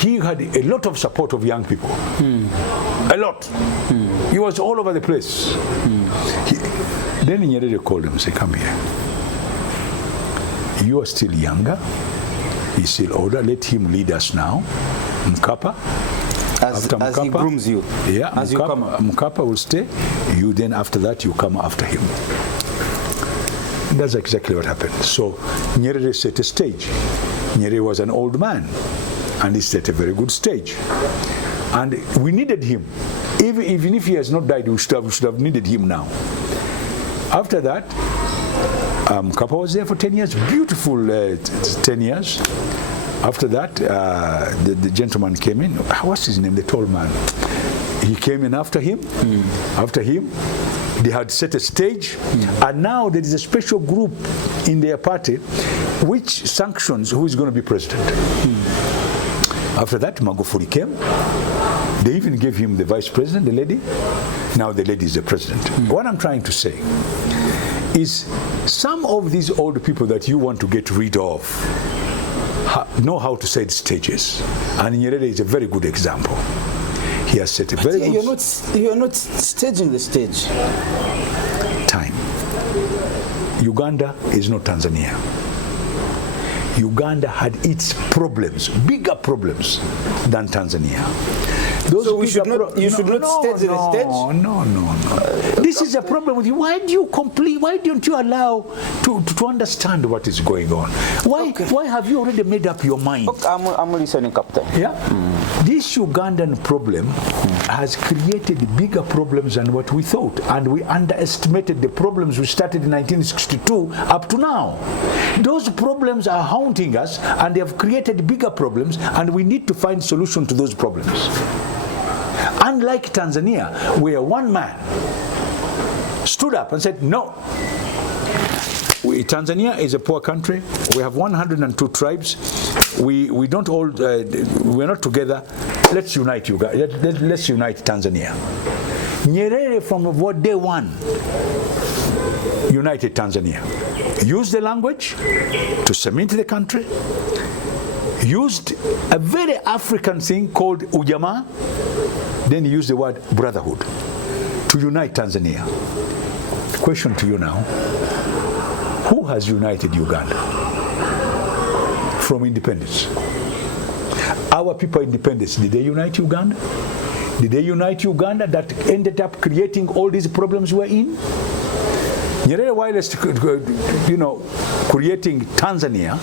He had a lot of support of young people. A lot. He was all over the place. Then Nyerere called him and said, come here. You are still younger. He's still older. Let him lead us now. Mkapa. As he grooms you. Yeah, as Mkapa will stay. You then, after that, you come after him. That's exactly what happened. So Nyerere set a stage. Nyerere was an old man, and he set a very good stage. And we needed him. Even if he has not died, we should have needed him now. After that, Mkapa was there for 10 years, beautiful 10 years. After that, the gentleman came in. What's his name? The tall man. He came in after him. After him, they had set a stage, and now there is a special group in their party which sanctions who is going to be president. After that, Magufuli came. They even gave him the vice president, the lady. Now the lady is the president. What I'm trying to say is some of these old people that you want to get rid of know how to set stages. And Nyerere is a very good example. He has set a very good... You are not staging the stage. Time. Uganda is not Tanzania. Uganda had its problems, bigger problems than Tanzania. So you should not stage the stage? No. This is a problem with you. Why do you complete? Why don't you allow to understand what is going on? Why have you already made up your mind? Okay, I'm listening, Captain. Yeah. This Ugandan problem has created bigger problems than what we thought, and we underestimated the problems we started in 1962 up to now. Those problems are haunting us, and they have created bigger problems, and we need to find solution to those problems. Unlike Tanzania, where one man stood up and said, no, Tanzania is a poor country. We have 102 tribes. We don't all, we're not together. Let's unite Uganda. Let's unite Tanzania. Nyerere from day one united Tanzania. Used the language to cement the country. Used a very African thing called ujamaa. Then he used the word brotherhood to unite Tanzania. Question to you now. Who has united Uganda from independence? Our people independence, did they unite Uganda? Did they unite Uganda that ended up creating all these problems we're in? Nyerere Wireless, creating Tanzania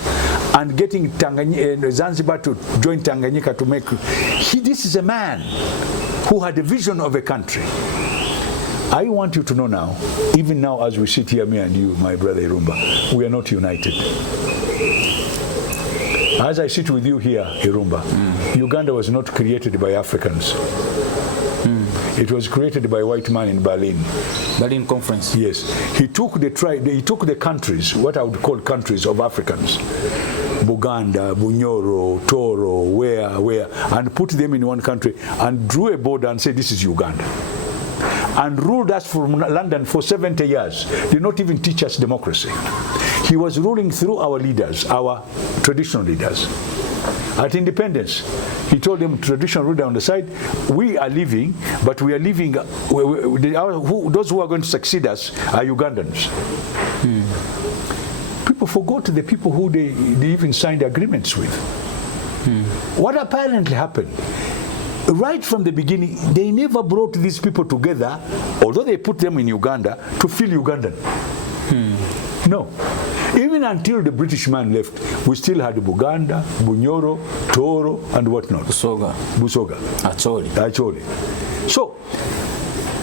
and getting Zanzibar to join Tanganyika to make... This is a man who had a vision of a country. I want you to know now, even now as we sit here, me and you, my brother Irumba, we are not united. As I sit with you here, Irumba, Uganda was not created by Africans. It was created by a white man in Berlin. Berlin Conference. Yes. He took the countries, what I would call countries of Africans, Buganda, Bunyoro, Toro, where, and put them in one country and drew a border and said, this is Uganda. And ruled us from London for 70 years. Did not even teach us democracy. He was ruling through our leaders, our traditional leaders. At independence, he told them, traditional ruler on the side, we are leaving, but we are leaving, those who are going to succeed us are Ugandans. People forgot the people who they even signed agreements with. What apparently happened? Right from the beginning, they never brought these people together, although they put them in Uganda, to feel Ugandan. No. Even until the British man left, we still had Buganda, Bunyoro, Toro, and whatnot. Busoga, Acholi. So,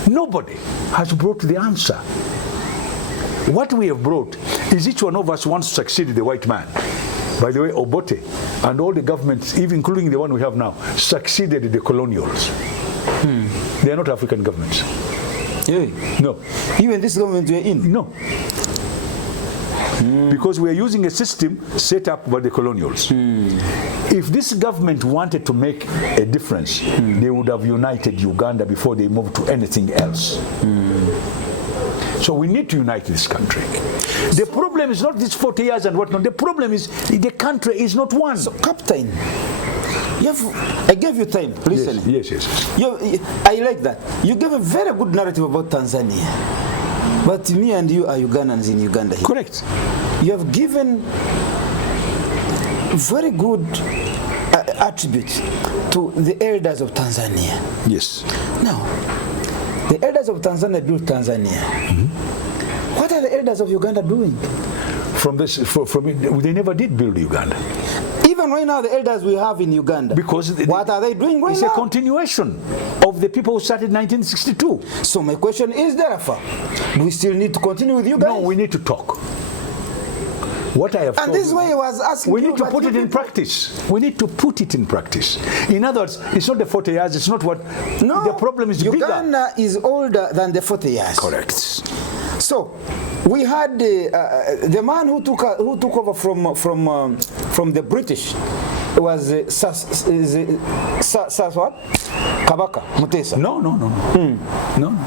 nobody has brought the answer. What we have brought is each one of us wants to succeed the white man. By the way, Obote and all the governments, even including the one we have now, succeeded the colonials. They are not African governments. Yeah. No. Even this government we are in? No. Because we are using a system set up by the colonials. If this government wanted to make a difference, they would have united Uganda before they moved to anything else. So we need to unite this country. The problem is not this 40 years and whatnot. The problem is the country is not one. So, Captain, I gave you time. Listen. Yes. I like that. You gave a very good narrative about Tanzania. But me and you are Ugandans in Uganda here. Correct. You have given very good attributes to the elders of Tanzania. Yes. Now, the elders of Tanzania built Tanzania. What are the elders of Uganda doing? They never did build Uganda. Even right now, the elders we have in Uganda, because what are they doing right now? It's a continuation of the people who started in 1962. So my question is, therefore, do we still need to continue with you guys? No, we need to talk. What I have and this is why I was asking we need to put it in practice. We need to put it in practice. In other words, it's not the 40 years, it's not what... No, the problem is Uganda is older than the 40 years. Correct. So, we had the man who took over from the British was what? Kabaka Mutesa. No. No.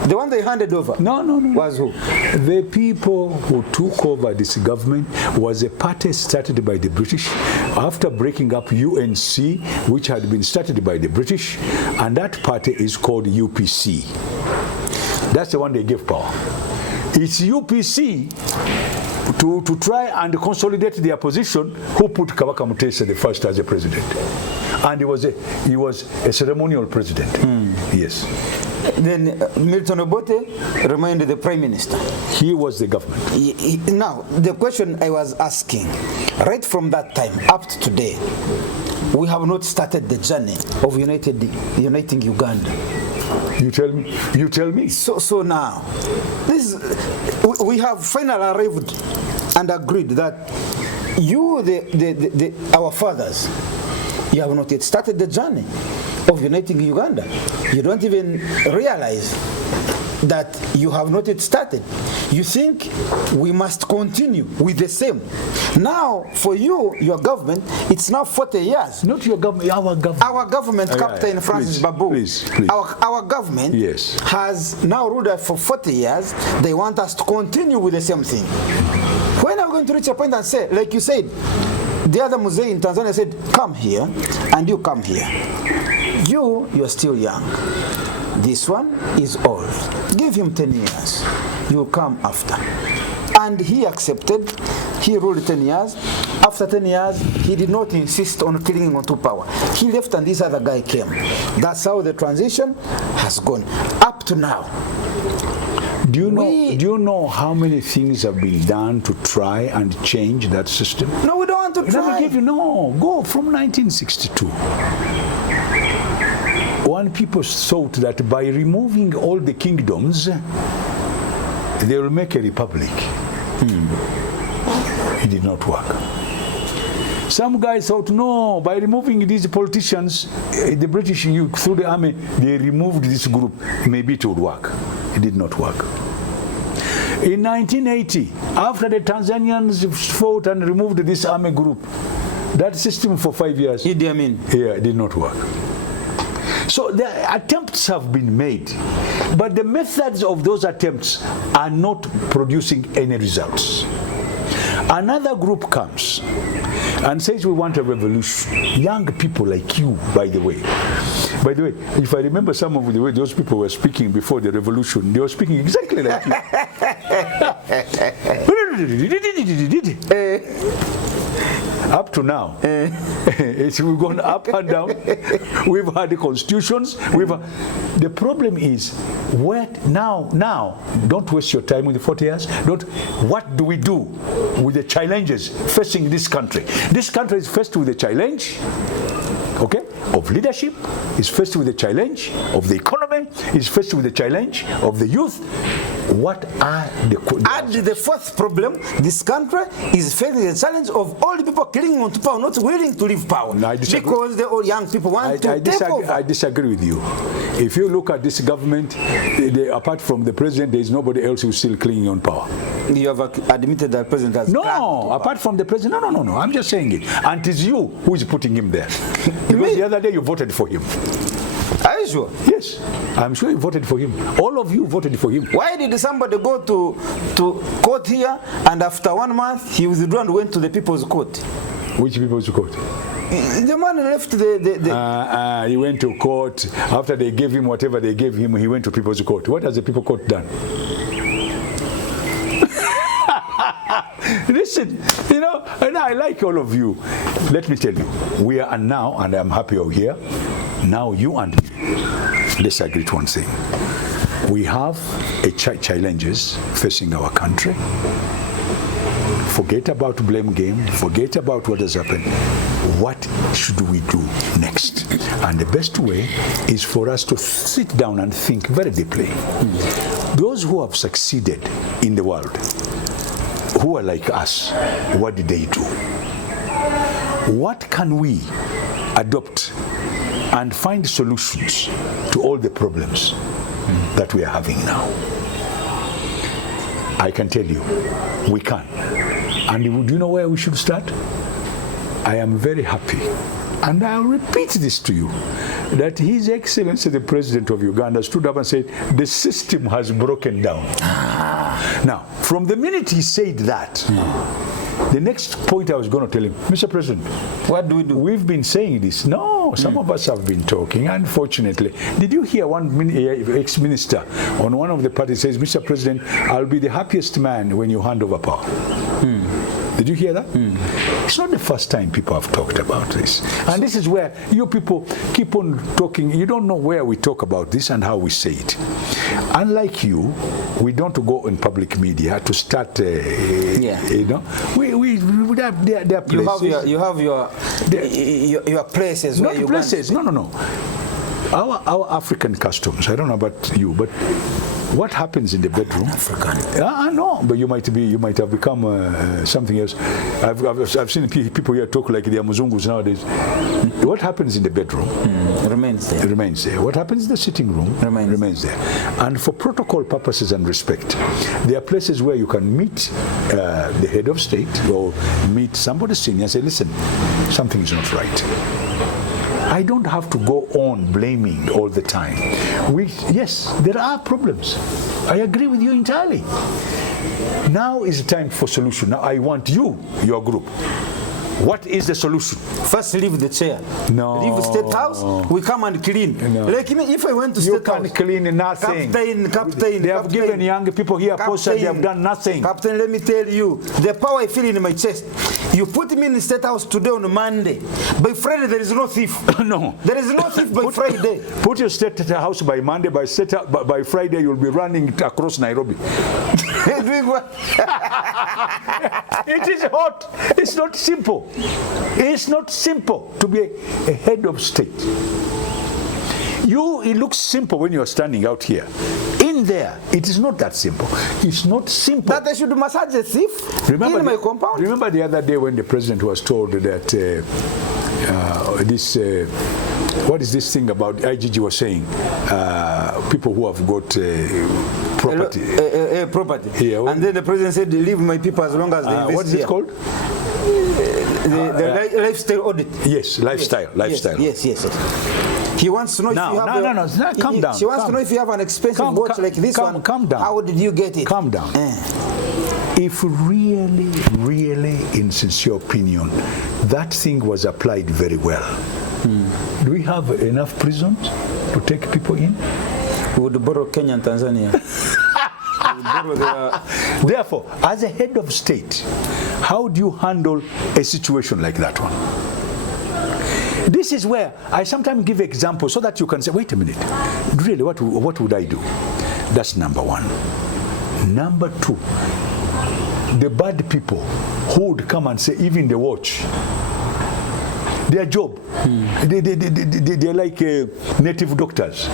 The one they handed over. No. Was who? The people who took over this government was a party started by the British after breaking up UNC, which had been started by the British, and that party is called UPC. That's the one they gave power. It's UPC to try and consolidate their position who put Kabaka Mutesa the first as a president. And he was a ceremonial president. Yes. Then Milton Obote remained the prime minister. He was the government. Now, the question I was asking, right from that time up to today, we have not started the journey of uniting Uganda. You tell me. You tell me. So now, we have finally arrived and agreed that you, our fathers, you have not yet started the journey of uniting Uganda. You don't even realize that you have not yet started. You think we must continue with the same. Now, for you, your government, it's now 40 years. Not your government, our government. Our government, Captain Francis Babu. Please. Our government has now ruled us for 40 years. They want us to continue with the same thing. When are we going to reach a point and say, like you said, the other Muzee in Tanzania said, come here, and you come here. You're still young. This one is old. Give him 10 years. You'll come after. And he accepted. He ruled 10 years. After 10 years, he did not insist on clinging onto power. He left and this other guy came. That's how the transition has gone. Up to now. Do you know how many things have been done to try and change that system? No, we don't want to try. Let me give you, go from 1962. One people thought that by removing all the kingdoms, they will make a republic. It did not work. Some guys thought, no, by removing these politicians, the British, through the army, they removed this group. Maybe it would work. It did not work. In 1980, after the Tanzanians fought and removed this army group, that system for 5 years, Idi Amin. It did not work. So the attempts have been made, but the methods of those attempts are not producing any results. Another group comes and says we want a revolution. Young people like you, by the way. By the way, if I remember some of the way those people were speaking before the revolution, they were speaking exactly like you. Up to now, we've gone up and down. We've had the constitutions. The problem is, now, don't waste your time with the 40 years. What do we do with the challenges facing this country? This country is faced with a challenge, of leadership, is faced with the challenge of the economy, is faced with the challenge of the youth. What are the... And the fourth problem, this country is facing the challenge of all the people clinging on to power, not willing to leave power. No, because the old young people want to take over. I disagree with you. If you look at this government, apart from the president, there is nobody else who's still clinging on power. You have admitted that the president has... No, apart from the president, no. I'm just saying it. And it is you who is putting him there. Because the other day you voted for him. Are you sure? Yes, I'm sure you voted for him. All of you voted for him. Why did somebody go to court here and after 1 month he withdrew and went to the people's court? Which people's court? The man left the... He went to court. After they gave him whatever they gave him, he went to people's court. What has the people's court done? Listen, and I like all of you. Let me tell you, we are now, and I'm happy you're here. Now you and me, let's agree to one thing. We have challenges facing our country. Forget about blame game. Forget about what has happened. What should we do next? And the best way is for us to sit down and think very deeply. Those who have succeeded in the world, who are like us, what did they do? What can we adopt and find solutions to all the problems that we are having now? I can tell you, we can. And do you know where we should start? I am very happy, and I'll repeat this to you, that His Excellency the President of Uganda stood up and said, the system has broken down. Now, from the minute he said that, the next point I was going to tell him, Mr. President, what do we do? We've been saying this. No, some of us have been talking, unfortunately. Did you hear one ex-minister on one of the parties says, Mr. President, I'll be the happiest man when you hand over power. Did you hear that? It's not the first time people have talked about this. And this is where you people keep on talking. You don't know where we talk about this and how we say it. Unlike you, we don't go in public media to start, you know. We have their places. You have your places. Not where places. No. Our African customs. I don't know about you, but what happens in the bedroom? African. I know, but you might have become something else. I've seen people here talk like they are Muzungus nowadays. What happens in the bedroom remains there. Remains there. What happens in the sitting room remains there. And for protocol purposes and respect, there are places where you can meet the head of state or meet somebody senior and say, listen, something is not right. I don't have to go on blaming all the time. Yes, there are problems. I agree with you entirely. Now is the time for solution. Now I want you, your group. What is the solution? First, leave the chair. No. Leave State House. We come and clean. No. Like if I went to State House, you can clean nothing. Captain. They have given young people here posts and they have done nothing. Captain, let me tell you, the power I feel in my chest. You put me in the State House today on Monday. By Friday, there is no thief. No. There is no thief by Friday. Put your State House by Monday. By Friday, you'll be running across Nairobi. It is hot. It's not simple. It's not simple to be a head of state. It looks simple when you're standing out here. In there, it is not that simple. It's not simple. That they should massage the thief in my compound. Remember the other day when the president was told that what is this thing about IGG was saying? People who have got property. Property. Yeah, and then the president said, leave my people as long as they invest. What is it called? The lifestyle audit. Yes, lifestyle. Yes. He wants to know if you have calm down. She wants to know if you have an expensive watch like this one. Calm down. How did you get it? Calm down. If really, in sincere opinion, that thing was applied very well, do we have enough prisons to take people in? We would borrow Kenya and Tanzania. Therefore, as a head of state, how do you handle a situation like that one? This is where I sometimes give examples so that you can say, wait a minute, really, what would I do? That's number one. Number two, the bad people who would come and say, even the watch, their job, they're like native doctors.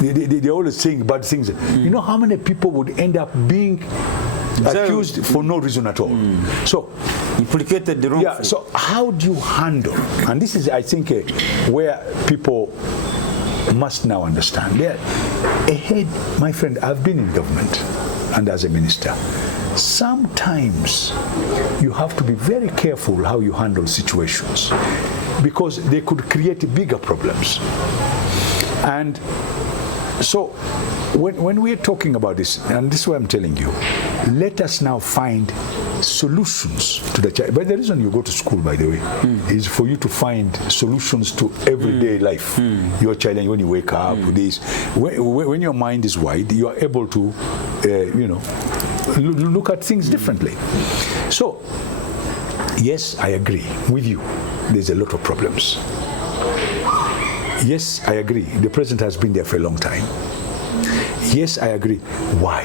They're always saying bad things. You know how many people would end up being accused for no reason at all? So implicated the wrong. Yeah. So how do you handle? And this is, I think, where people must now understand. Ahead, my friend, I've been in government and as a minister. Sometimes you have to be very careful how you handle situations because they could create bigger problems. And so when we're talking about this, and this is what I'm telling you, let us now find solutions to the challenge. But the reason you go to school, by the way, is for you to find solutions to everyday life. Your challenge when you wake up, this. When your mind is wide, you are able to, look at things differently. So, yes, I agree with you. There's a lot of problems. Yes, I agree. The president has been there for a long time. Yes, I agree. Why?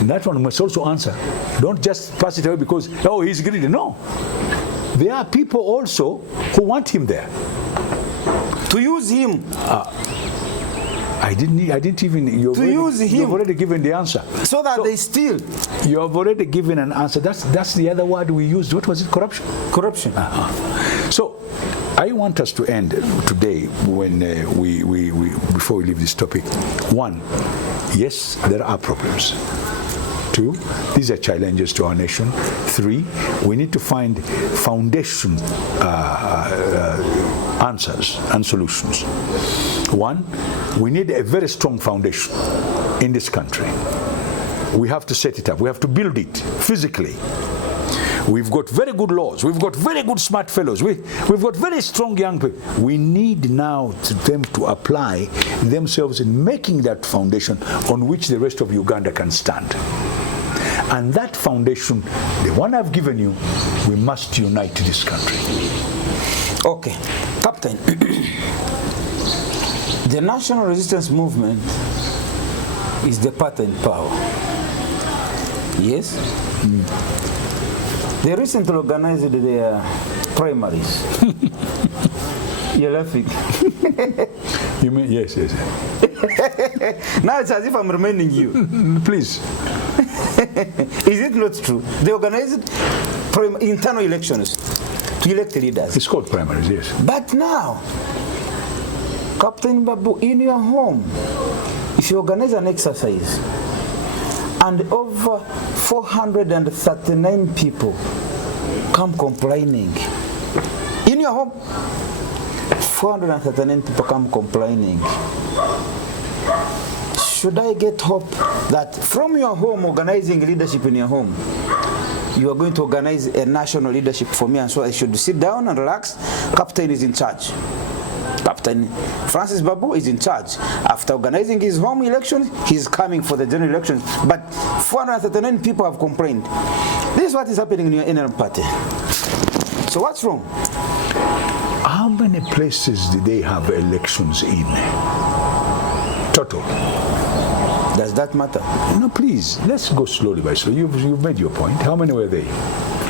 And that one must also answer. Don't just pass it away because, oh, he's greedy. No. There are people also who want him there. To use him. I didn't even. You've already given the answer. So that they steal. You have already given an answer. That's the other word we used. What was it? Corruption. Corruption. So, I want us to end today when we before we leave this topic. One, yes, there are problems. Two, these are challenges to our nation. Three, we need to find foundation answers and solutions. One, we need a very strong foundation in this country. We have to set it up. We have to build it physically. We've got very good laws. We've got very good smart fellows. We've got very strong young people. We need now them to apply themselves in making that foundation on which the rest of Uganda can stand. And that foundation, the one I've given you, we must unite this country. Okay, Captain. The National Resistance Movement is the party in power. Yes? They recently organized their primaries. You're laughing. You mean, yes. Now it's as if I'm reminding you. Please. Is it not true? They organized internal elections to elect leaders. It's called primaries, yes. But now, Capt.Babu, in your home, if you organize an exercise and over 439 people come complaining, in your home, 439 people come complaining, should I get hope that from your home, organizing leadership in your home, you are going to organize a national leadership for me, and so I should sit down and relax? Captain is in charge. Captain Francis Babu is in charge. After organizing his home election, he's coming for the general election. But 439 people have complained. This is what is happening in your inner party. So what's wrong? How many places did they have elections in? Total. Does that matter? No, please, let's go slowly by slowly. You've made your point. How many were they?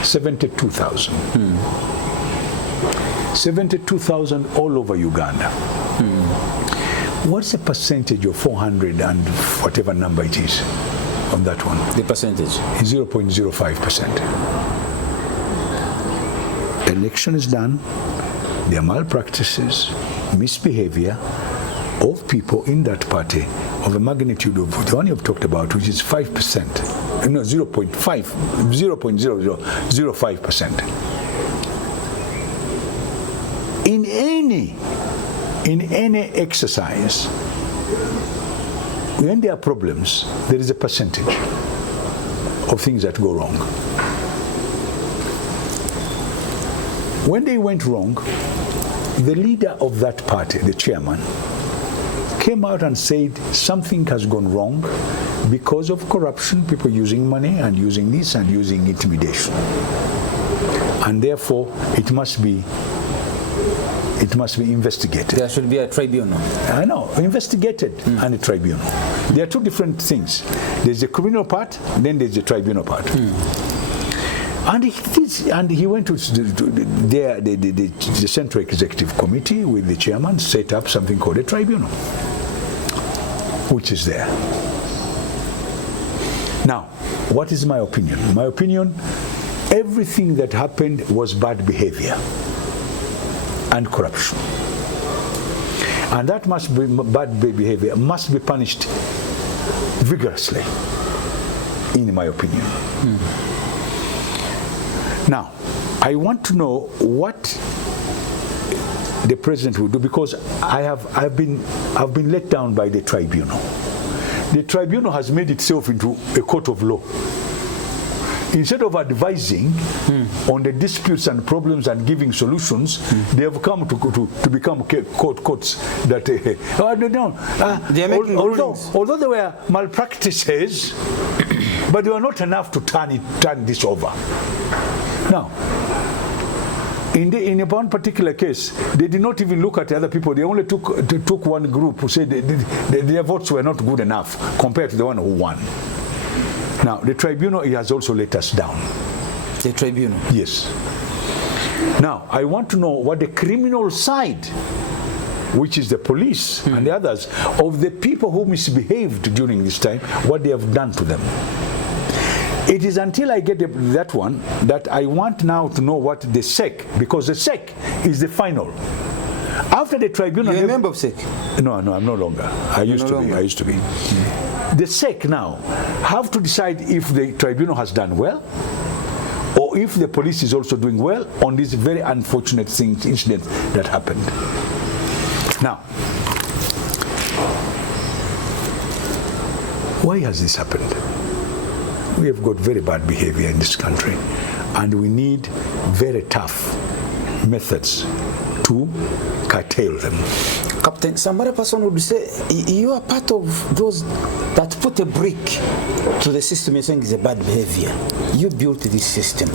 72,000. 72,000 all over Uganda. What's the percentage of 400 and whatever number it is on that one? The percentage? 0.05%. Election is done. There are malpractices, misbehavior of people in that party of a magnitude of the one you've talked about, which is 5%. No, 0.0005%. In any exercise, when there are problems, there is a percentage of things that go wrong. When they went wrong, the leader of that party, the chairman, came out and said something has gone wrong because of corruption, people using money and using this and using intimidation. And therefore, it must be investigated. There should be a tribunal. I know, investigated and a tribunal. There are two different things. There's the criminal part, then there's the tribunal part. And he went to the Central Executive Committee with the chairman, set up something called a tribunal, which is there. Now, what is my opinion? My opinion, everything that happened was bad behavior and corruption. And that bad behavior must be punished vigorously, in my opinion. Now, I want to know what the president will do, because I've been let down by the tribunal. The tribunal has made itself into a court of law. Instead of advising on the disputes and problems and giving solutions, they have come to become courts that although there were malpractices, but they were not enough to turn this over. Now, in one particular case, they did not even look at the other people. They only took one group who said their votes were not good enough compared to the one who won. Now, the tribunal has also let us down. The tribunal? Yes. Now, I want to know what the criminal side, which is the police and the others, of the people who misbehaved during this time, what they have done to them. It is until I get that one that I want now to know what the SEC, because the SEC is the final. After the tribunal... You're a member of SEC? No, I'm no longer. I used to be. The SEC now have to decide if the tribunal has done well, or if the police is also doing well on this very unfortunate incident that happened. Now, why has this happened? We have got very bad behavior in this country, and we need very tough methods to curtail them. Captain, some other person would say you are part of those that put a brick to the system. You're saying it's a bad behavior. You built this system.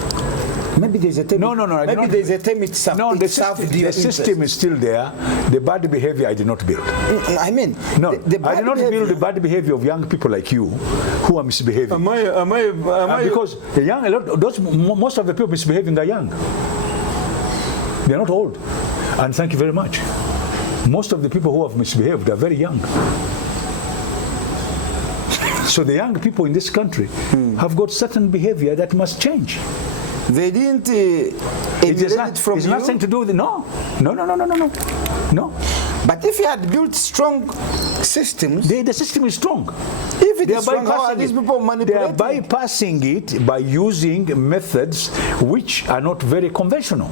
Maybe there's a time. No. Maybe there's a time it's no. The system is still there. The bad behavior I did not build. I mean, no, the bad I did not build the bad behavior of young people like you who are misbehaving. Am I? Because the young, most of the people misbehaving are young. They are not old. And thank you very much. Most of the people who have misbehaved are very young. So the young people in this country have got certain behavior that must change. They didn't emulate it from it's you? nothing to do with it. No. But if you had built strong systems, the system is strong. If it is strong, how are these people manipulating? They are bypassing it by using methods which are not very conventional.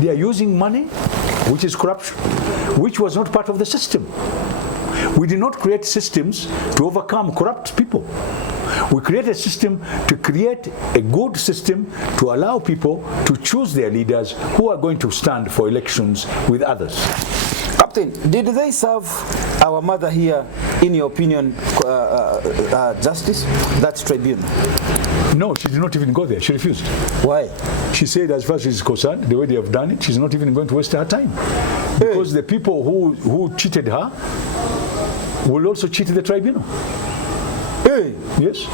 They are using money, which is corruption, which was not part of the system. We did not create systems to overcome corrupt people. We created a system to create a good system to allow people to choose their leaders who are going to stand for elections with others. Captain, did they serve our mother here, in your opinion, justice? That's tribunal. No, she did not even go there. She refused. Why? She said, as far as she's concerned, the way they have done it, she's not even going to waste her time. Because the people who cheated her will also cheat the tribunal. Hey. Yes.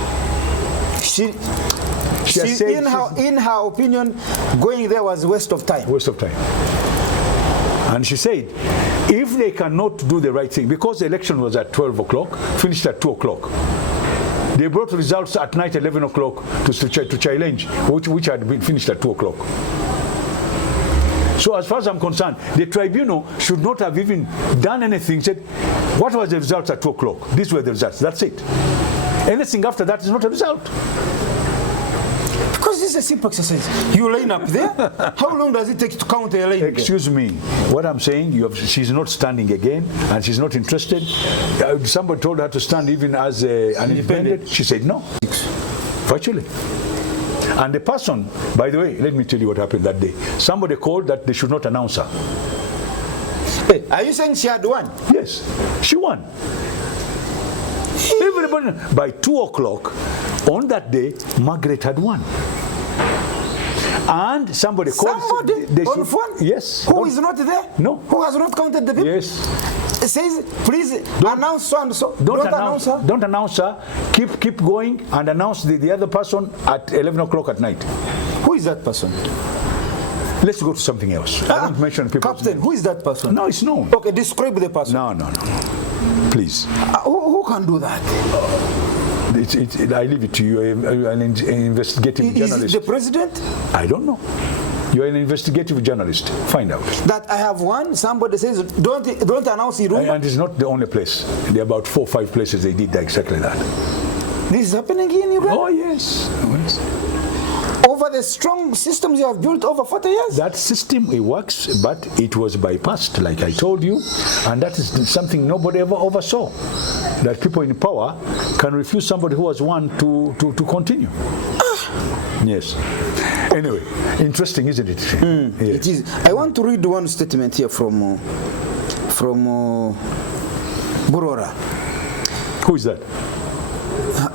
In her opinion, going there was a waste of time. Waste of time. And she said, if they cannot do the right thing, because the election was at 12 o'clock, finished at 2 o'clock, they brought results at night, 11 o'clock, to challenge, which had been finished at 2 o'clock. So as far as I'm concerned, the tribunal should not have even done anything. Said, what was the results at 2 o'clock? These were the results. That's it. Anything after that is not a result. Because this is a simple exercise. You line up there. How long does it take to count a line? Excuse me. What I'm saying, she's not standing again, and she's not interested. Somebody told her to stand even as an independent. She said no. Virtually. And the person, by the way, let me tell you what happened that day. Somebody called that they should not announce her. Hey, are you saying she had won? Yes, she won. Everybody, by 2 o'clock on that day, Margaret had won. And somebody called. Somebody on phone? Yes. Who is not there? No. Who has not counted the people? Yes. It says, please announce so and so. Don't announce her. Don't announce her. Keep going and announce the other person at 11 o'clock at night. Who is that person? Let's go to something else. I don't mention people. Captain, who is that person? No, it's known. Okay, describe the person. No. Please. Who can do that? I leave it to you. You're an investigative journalist. Is it the president? I don't know. You're an investigative journalist. Find out. That I have won. Somebody says, don't announce it. And it's not the only place. There are about 4 or 5 places they did exactly that. This is happening here in Uganda? Oh, yes. Over the strong systems you have built over 40 years? That system, it works, but it was bypassed, like I told you. And that is something nobody ever oversaw. That people in power can refuse somebody who has won to continue. Yes. Anyway, interesting, isn't it? Yes. It is. I want to read one statement here from Burora. Who is that?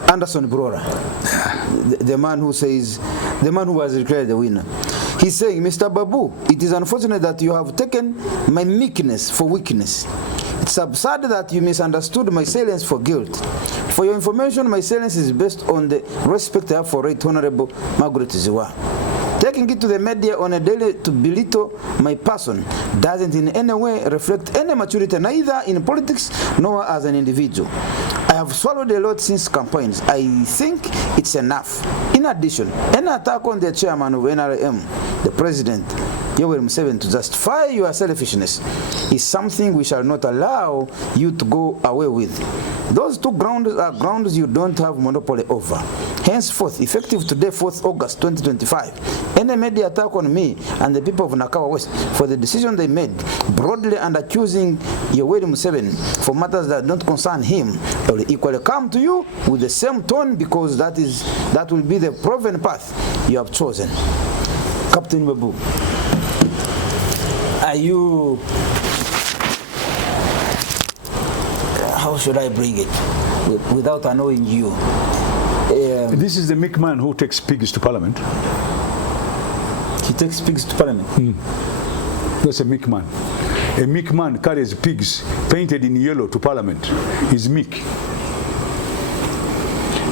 Anderson Burora, the man who says, the man who was declared the winner. He's saying, Mr. Babu, it is unfortunate that you have taken my meekness for weakness. It's absurd that you misunderstood my silence for guilt. For your information, my silence is based on the respect I have for Right Honorable Margaret Ziwa. Taking it to the media on a daily to belittle my person doesn't in any way reflect any maturity, neither in politics nor as an individual. I have swallowed a lot since campaigns. I think it's enough. In addition, any attack on the chairman of NRM, the president, Yoweri Museveni, to justify your selfishness is something we shall not allow you to go away with. Those two grounds are grounds you don't have monopoly over. Henceforth, effective today, 4th August 2025, any media attack on me and the people of Nakawa West for the decision they made, broadly and accusing Yoweri Museveni for matters that don't concern him, will equally come to you with the same tone, because that will be the proven path you have chosen. Capt.Babu, are you, how should I bring it without annoying you? This is the meek man who takes pigs to parliament. He takes pigs to parliament? That's a meek man. A meek man carries pigs painted in yellow to parliament. He's meek.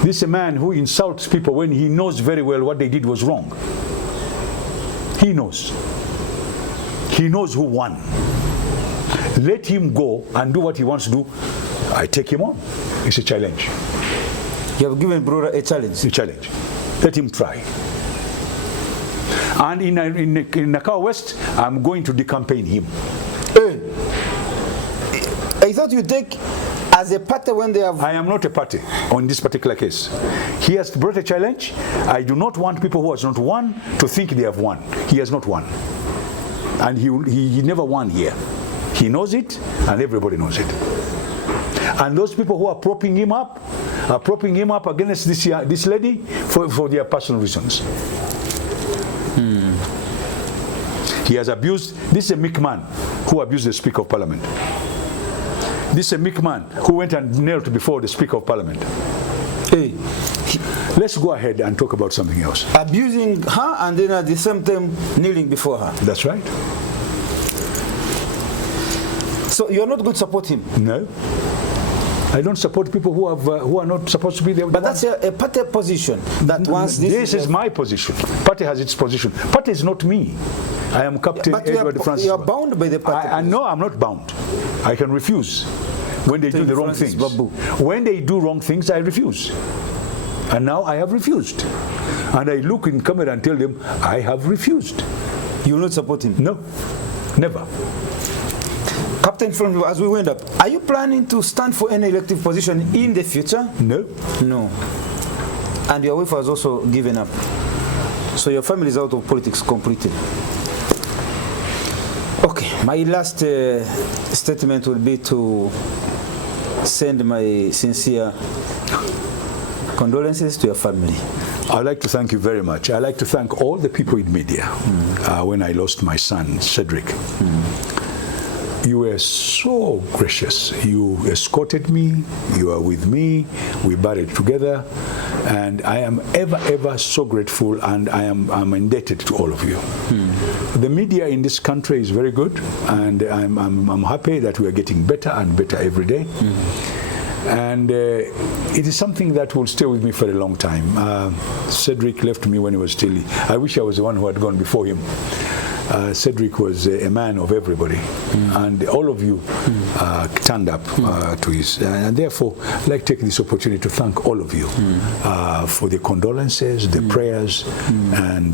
This is a man who insults people when he knows very well what they did was wrong. He knows. He knows who won. Let him go and do what he wants to do. I take him on. It's a challenge. You have given Burora a challenge? A challenge. Let him try. And in Nakawa West, I'm going to decampaign him. I thought you take as a party when they have... I am not a party on this particular case. He has brought a challenge. I do not want people who has not won to think they have won. He has not won. And he never won here. He knows it, and everybody knows it. And those people who are propping him up are propping him up against this lady for their personal reasons. He has abused. This is a meek man who abused the Speaker of Parliament. This is a meek man who went and knelt before the Speaker of Parliament. Hey, let's go ahead and talk about something else. Abusing her and then at the same time kneeling before her. That's right. So you're not going to support him? No. I don't support people who are not supposed to be there. But that's a party position. That once this is my position. Party has its position. Party is not me. I am Captain Edward Francis. You are bound by the party. I know I'm not bound. I can refuse when they do the wrong things. When they do wrong things, I refuse. And now I have refused. And I look in camera and tell them, I have refused. You will not support him? No, never. Captain, from as we went up, are you planning to stand for any elective position in the future? No. No. And your wife has also given up. So your family is out of politics completely. Okay, my last statement will be to send my sincere condolences to your family. I'd like to thank you very much. I'd like to thank all the people in media when I lost my son, Cedric. You were so gracious. You escorted me. You are with me. We buried together. And I am ever so grateful, and I'm indebted to all of you. The media in this country is very good, and I'm happy that we are getting better and better every day. And it is something that will stay with me for a long time. Cedric left me when he was still... I wish I was the one who had gone before him. Cedric was a man of everybody, and all of you turned up to his, and therefore I'd like to take this opportunity to thank all of you for the condolences, the prayers, and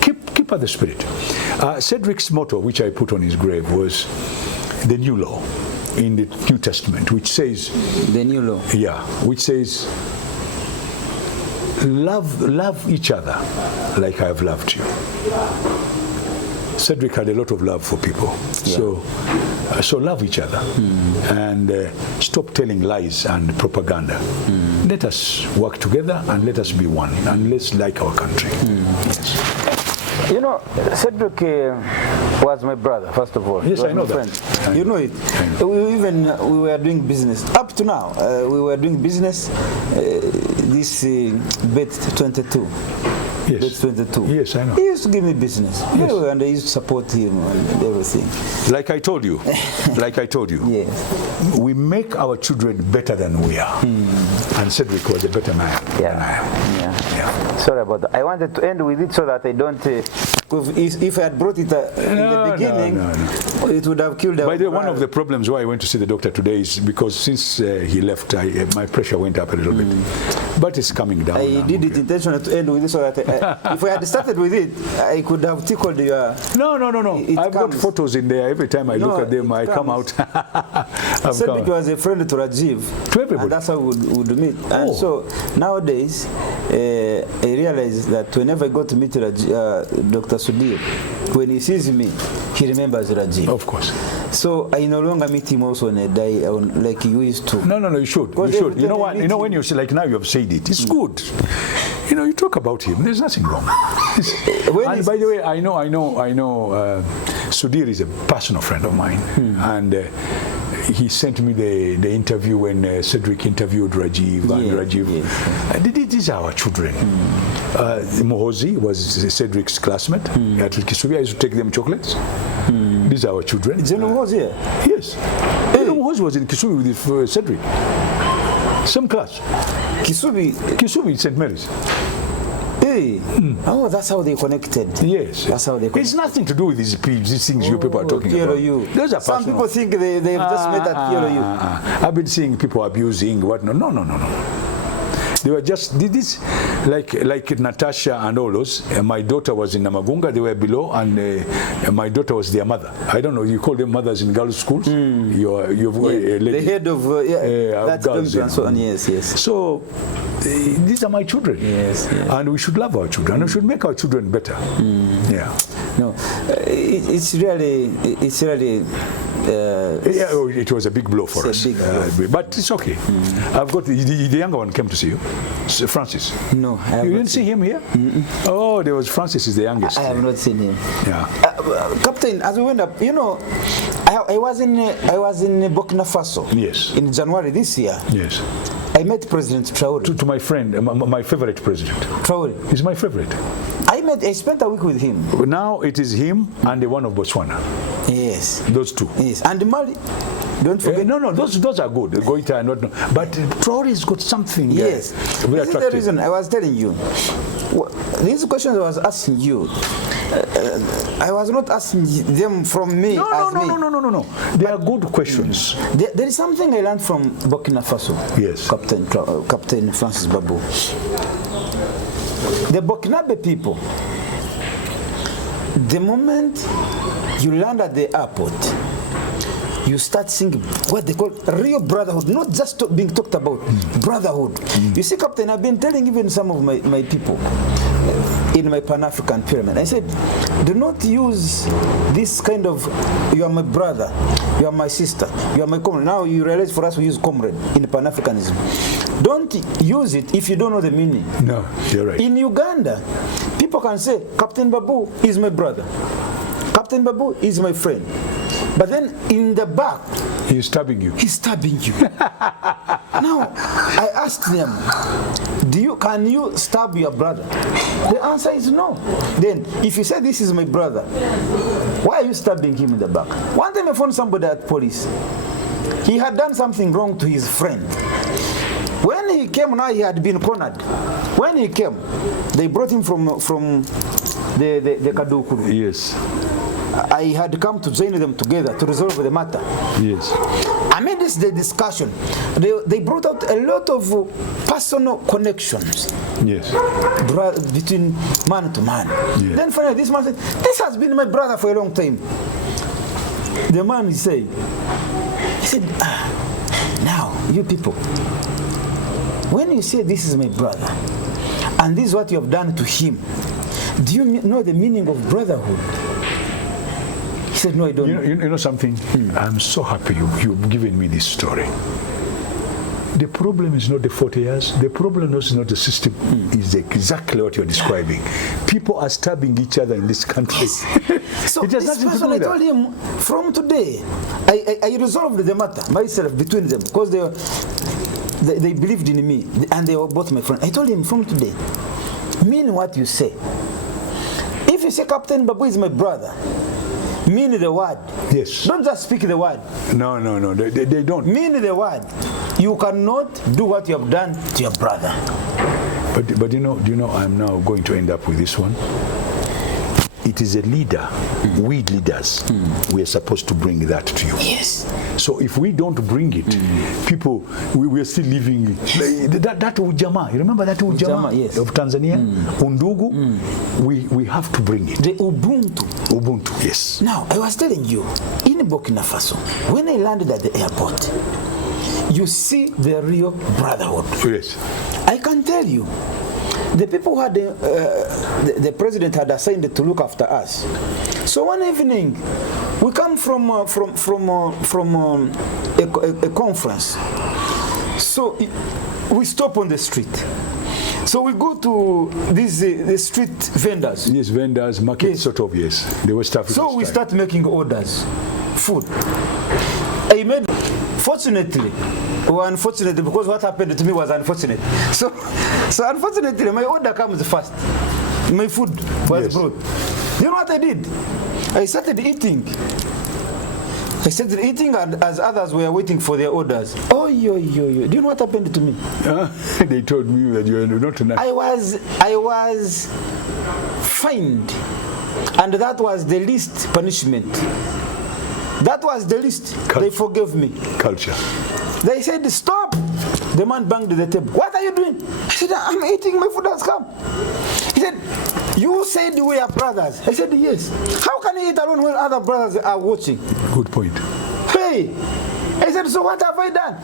keep up the spirit. Cedric's motto, which I put on his grave, was the new law in the New Testament, which says... The new law? Yeah, which says... Love each other like I have loved you. Cedric had a lot of love for people. Yeah. So love each other and stop telling lies and propaganda. Let us work together and let us be one, and let's like our country. Yes. You know, Cedric was my brother, first of all. Yes, I know that. You know it. We were doing business. Up to now, we were doing business. This Bet 22. Yes. Bet 22. Yes, I know. He used to give me business. Yes. And I used to support him and everything. Like I told you. Yes. We make our children better than we are. And Cedric was a better man than I am. Yeah. Sorry about that. I wanted to end with it so that I don't... if I had brought it in the beginning, it would have killed... By the way, one of the problems why I went to see the doctor today is because since he left, my pressure went up a little bit. But it's coming down. I did it intentionally to end with it so that if I had started with it, I could have tickled your... No. I've got comes. photos in there. Every time I look at them, I come out. Cedric was a friend to Rajiv. To everybody. And that's how we would meet. And so nowadays, I realize that whenever I go to meet Dr. Sudhir, when he sees me, he remembers Rajiv. Of course. So I no longer meet him also on a day like you used to. No, you should. You should. You know what? You know when you say, like now you have said it, it's good. You know, you talk about him. There's nothing wrong. And by the way, I know. Sudhir is a personal friend of mine, and he sent me the interview when Cedric interviewed Rajiv and Rajiv. These are our children. Mohozi was Cedric's classmate at Kisubi. I used to take them chocolates. These are our children. Is Mohozi? Yes. Mohozi was in Kisubi with Cedric. Same class. Kisubi, St. Mary's. Hey. Oh, that's how they connected. Yes. That's how they connected. It's nothing to do with these things you people are talking about. Those are some people think they've just met at KRU. I've been seeing people abusing whatnot. No. They were just did this like Natasha and all those. My daughter was in Namagunga. They were below, and my daughter was their mother. I don't know. You call them mothers in girls' schools. The head of that's girls, and so on. Yes. So these are my children. Yes. And we should love our children. And we should make our children better. Yeah. No, it's really. It was a big blow for us. But it's okay. I've got the younger one came to see you, Francis. No, you didn't see him here. Oh, there was Francis is the youngest. I have not seen him. Yeah, Captain. As we went up, I was in Burkina Faso. Yes. In January this year. Yes. I met President Traoré. To my friend, my favorite president. Traoré. He's my favorite. I spent a week with him. Now it is him and the one of Botswana. Yes. Those two. Yes. And Mali. Don't forget. No, those are good. Goita and whatnot. But Traoré's got something. Yes. Very this is the reason I was telling you. These questions I was asking you, I was not asking them from me. No. They are good questions. There is something I learned from Burkina Faso. Yes. Captain Francis Babu. The Burkinabe people, the moment you land at the airport, you start seeing what they call real brotherhood, not just being talked about, brotherhood. You see, Captain, I've been telling even some of my people in my Pan-African pyramid, I said, do not use this kind of, you are my brother, you are my sister, you are my comrade. Now you realize for us we use comrade in Pan-Africanism. Don't use it if you don't know the meaning. No, you're right. In Uganda, people can say, Capt.Babu is my brother. Capt.Babu is my friend. But then in the back, he's stabbing you. He's stabbing you. Now, I asked them, can you stab your brother? The answer is no. Then, if you say this is my brother, why are you stabbing him in the back? One time I found somebody at police. He had done something wrong to his friend. When he came, now he had been cornered. When he came, they brought him from the Kadukuru. Yes. I had come to join them together to resolve the matter. Yes. Amidst the discussion, they brought out a lot of personal connections. Yes. Between man to man. Yes. Then finally this man said, this has been my brother for a long time. The man he said, now, you people, when you say this is my brother, and this is what you have done to him, do you know the meaning of brotherhood? He said, no, I don't know. You know something? I'm so happy you've given me this story. The problem is not the 40 years. The problem is not the system. It's exactly what you're describing. People are stabbing each other in this country. Yes. So this person, I told him, from today, I resolved the matter myself between them because they believed in me and they were both my friends. I told him, from today, mean what you say. If you say Capt.Babu is my brother, mean the word. Yes. Don't just speak the word. No. They don't. Mean the word. You cannot do what you have done to your brother. But do you know I'm now going to end up with this one. it is a leader. We leaders, we are supposed to bring that to you. Yes. So if we don't bring it, people, we are still living. That ujamaa, you remember that ujamaa yes. of Tanzania? Undugu, we have to bring it. The Ubuntu. Ubuntu, yes. Now, I was telling you, in Burkina Faso, when I landed at the airport, you see the real brotherhood. Yes. I can tell you, the people who had the president had assigned to look after us. So one evening, we come from a conference. So we stop on the street. So we go to these the street vendors. Yes, vendors, market, yes. sort of, yes. The West African So we style. start making orders, food. I made, fortunately, or unfortunately, because what happened to me was unfortunate. So unfortunately, my order comes first. My food was yes. brought. You know what I did? I started eating. And as others were waiting for their orders. Oh, yo. Do you know what happened to me? They told me that you are not enough. I was fined. And that was the least punishment. That was the least. They forgave me. Culture. They said, stop. The man banged the table. What are you doing? I said, I'm eating, my food has come. He said, you said we are brothers. I said, yes. How can you eat alone when other brothers are watching? Good point. Hey. I said, so what have I done?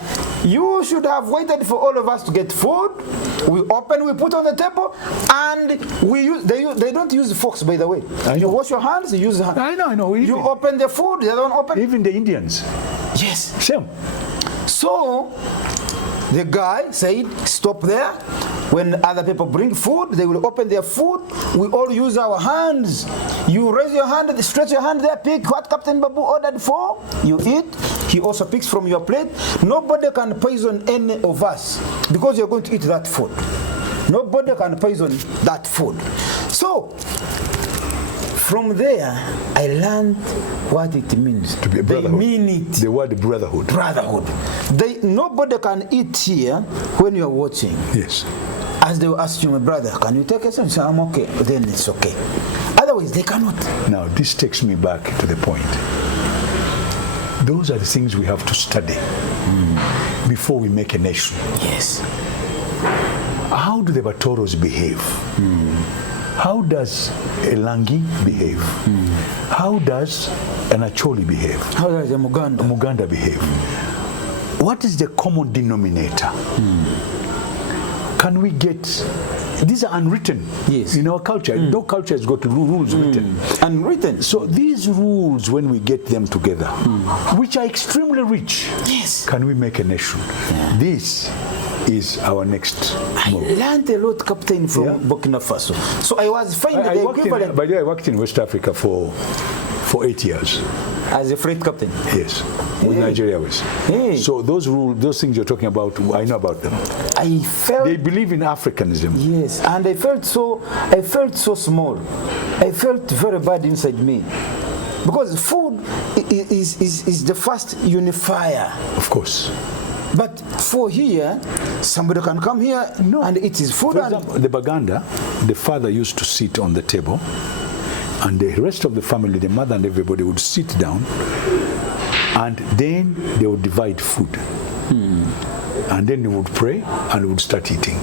You should have waited for all of us to get food. We open, we put on the table, and we use. They don't use forks, by the way. You wash your hands, you use the hand. I know. You open the food, they don't open. Even the Indians. Yes. Same. So the guy said, stop there. When other people bring food, they will open their food. We all use our hands. You raise your hand, stretch your hand there, pick what Capt.Babu ordered for. You eat. He also picks from your plate. Nobody can poison any of us because you're going to eat that food. Nobody can poison that food. So, from there, I learned what it means. To be a brotherhood. They mean it. The word brotherhood. Brotherhood. Nobody can eat here when you're watching. Yes. As they will ask you, my brother, can you take a sense? I'm okay. Then it's okay. Otherwise, they cannot. Now, this takes me back to the point. Those are the things we have to study before we make a nation. Yes. How do the Batoros behave? How does a Langi behave? How does an Acholi behave? How does a Muganda behave? What is the common denominator? Can we get... These are unwritten in our culture. No culture has got rules written. Unwritten. So these rules, when we get them together, which are extremely rich, yes, can we make a nation? Yeah. This is our next move. I learned a lot, Captain, from Burkina Faso. So I was finding the equivalent. By the way, I worked in West Africa for 8 years. As a freight captain? Yes, with Nigeria Airways. So those rules, those things you're talking about, I know about them. I felt... They believe in Africanism. Yes, and I felt so small. I felt very bad inside me. Because food is the first unifier. Of course. But for here, somebody can come here and eat his food. For example, the Baganda, the father used to sit on the table, and the rest of the family, the mother and everybody, would sit down, and then they would divide food. And then they would pray and would start eating.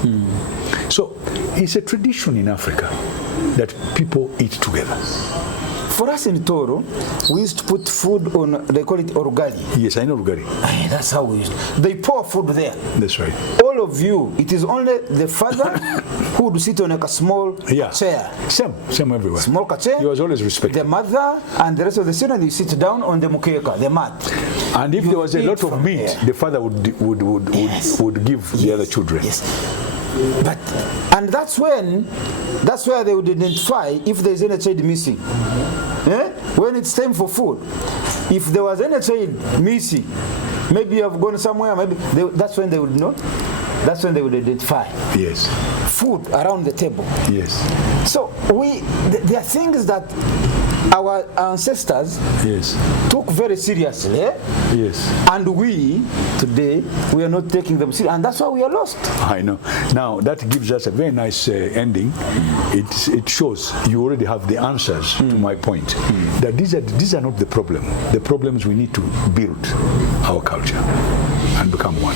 So it's a tradition in Africa that people eat together. For us in Toro, we used to put food on, they call it orgali. Yes, I know orgali. That's how we used. They pour food there. That's right. All of you, it is only the father who would sit on like a small chair. Same everywhere. Small chair. He was always respected. The mother and the rest of the children, you sit down on the mukeka, the mat. And if there was a lot of meat, the father would give the other children. Yes. And that's where they would identify if there is any child missing. When it's time for food, if there was any child missing, maybe you have gone somewhere, maybe that's when they would know. that's when they would identify. Yes. Food around the table. Yes. So there are things that our ancestors Yes. took very seriously. Yes. And we, today, we are not taking them seriously. And that's why we are lost. I know. Now, that gives us a very nice ending. It shows you already have the answers to my point. That these are not the problem. The problems we need to build our culture and become one.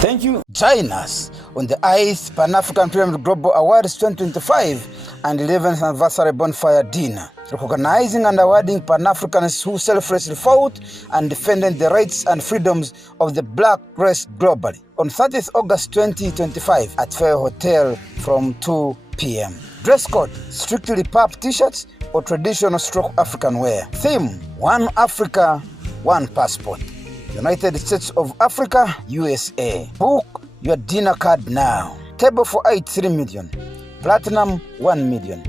Thank you. Join us on the 8th Pan-African Pyramid Global Awards 2025 and 11th Anniversary Bonfire Dinner, recognizing and awarding Pan-Africans who selflessly fought and defended the rights and freedoms of the black race globally on 30th August 2025 at Fair Hotel from 2 p.m. Dress code, strictly pub t-shirts or traditional African wear. Theme, One Africa, One Passport. United States of Africa, USA. Book your dinner card now. Table for 8, 3 million. Platinum, 1 million.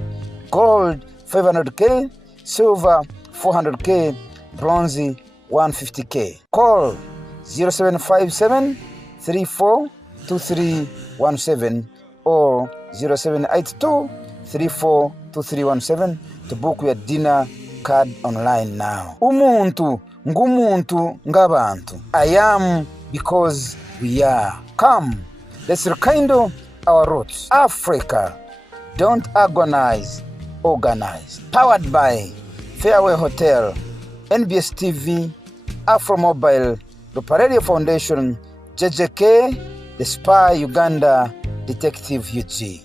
Gold, 500K. Silver, 400K. Bronze, 150K. Call 0757 342317 or 0782 342317 to book your dinner card online now. Umuntu ngumuntu ngabantu. I am because we are. Come, let's rekindle our roots. Africa, don't agonize, organize. Powered by Fairway Hotel, NBS TV, Afro Mobile, Lupa Radio Foundation, JJK, The Spy Uganda, Detective UG.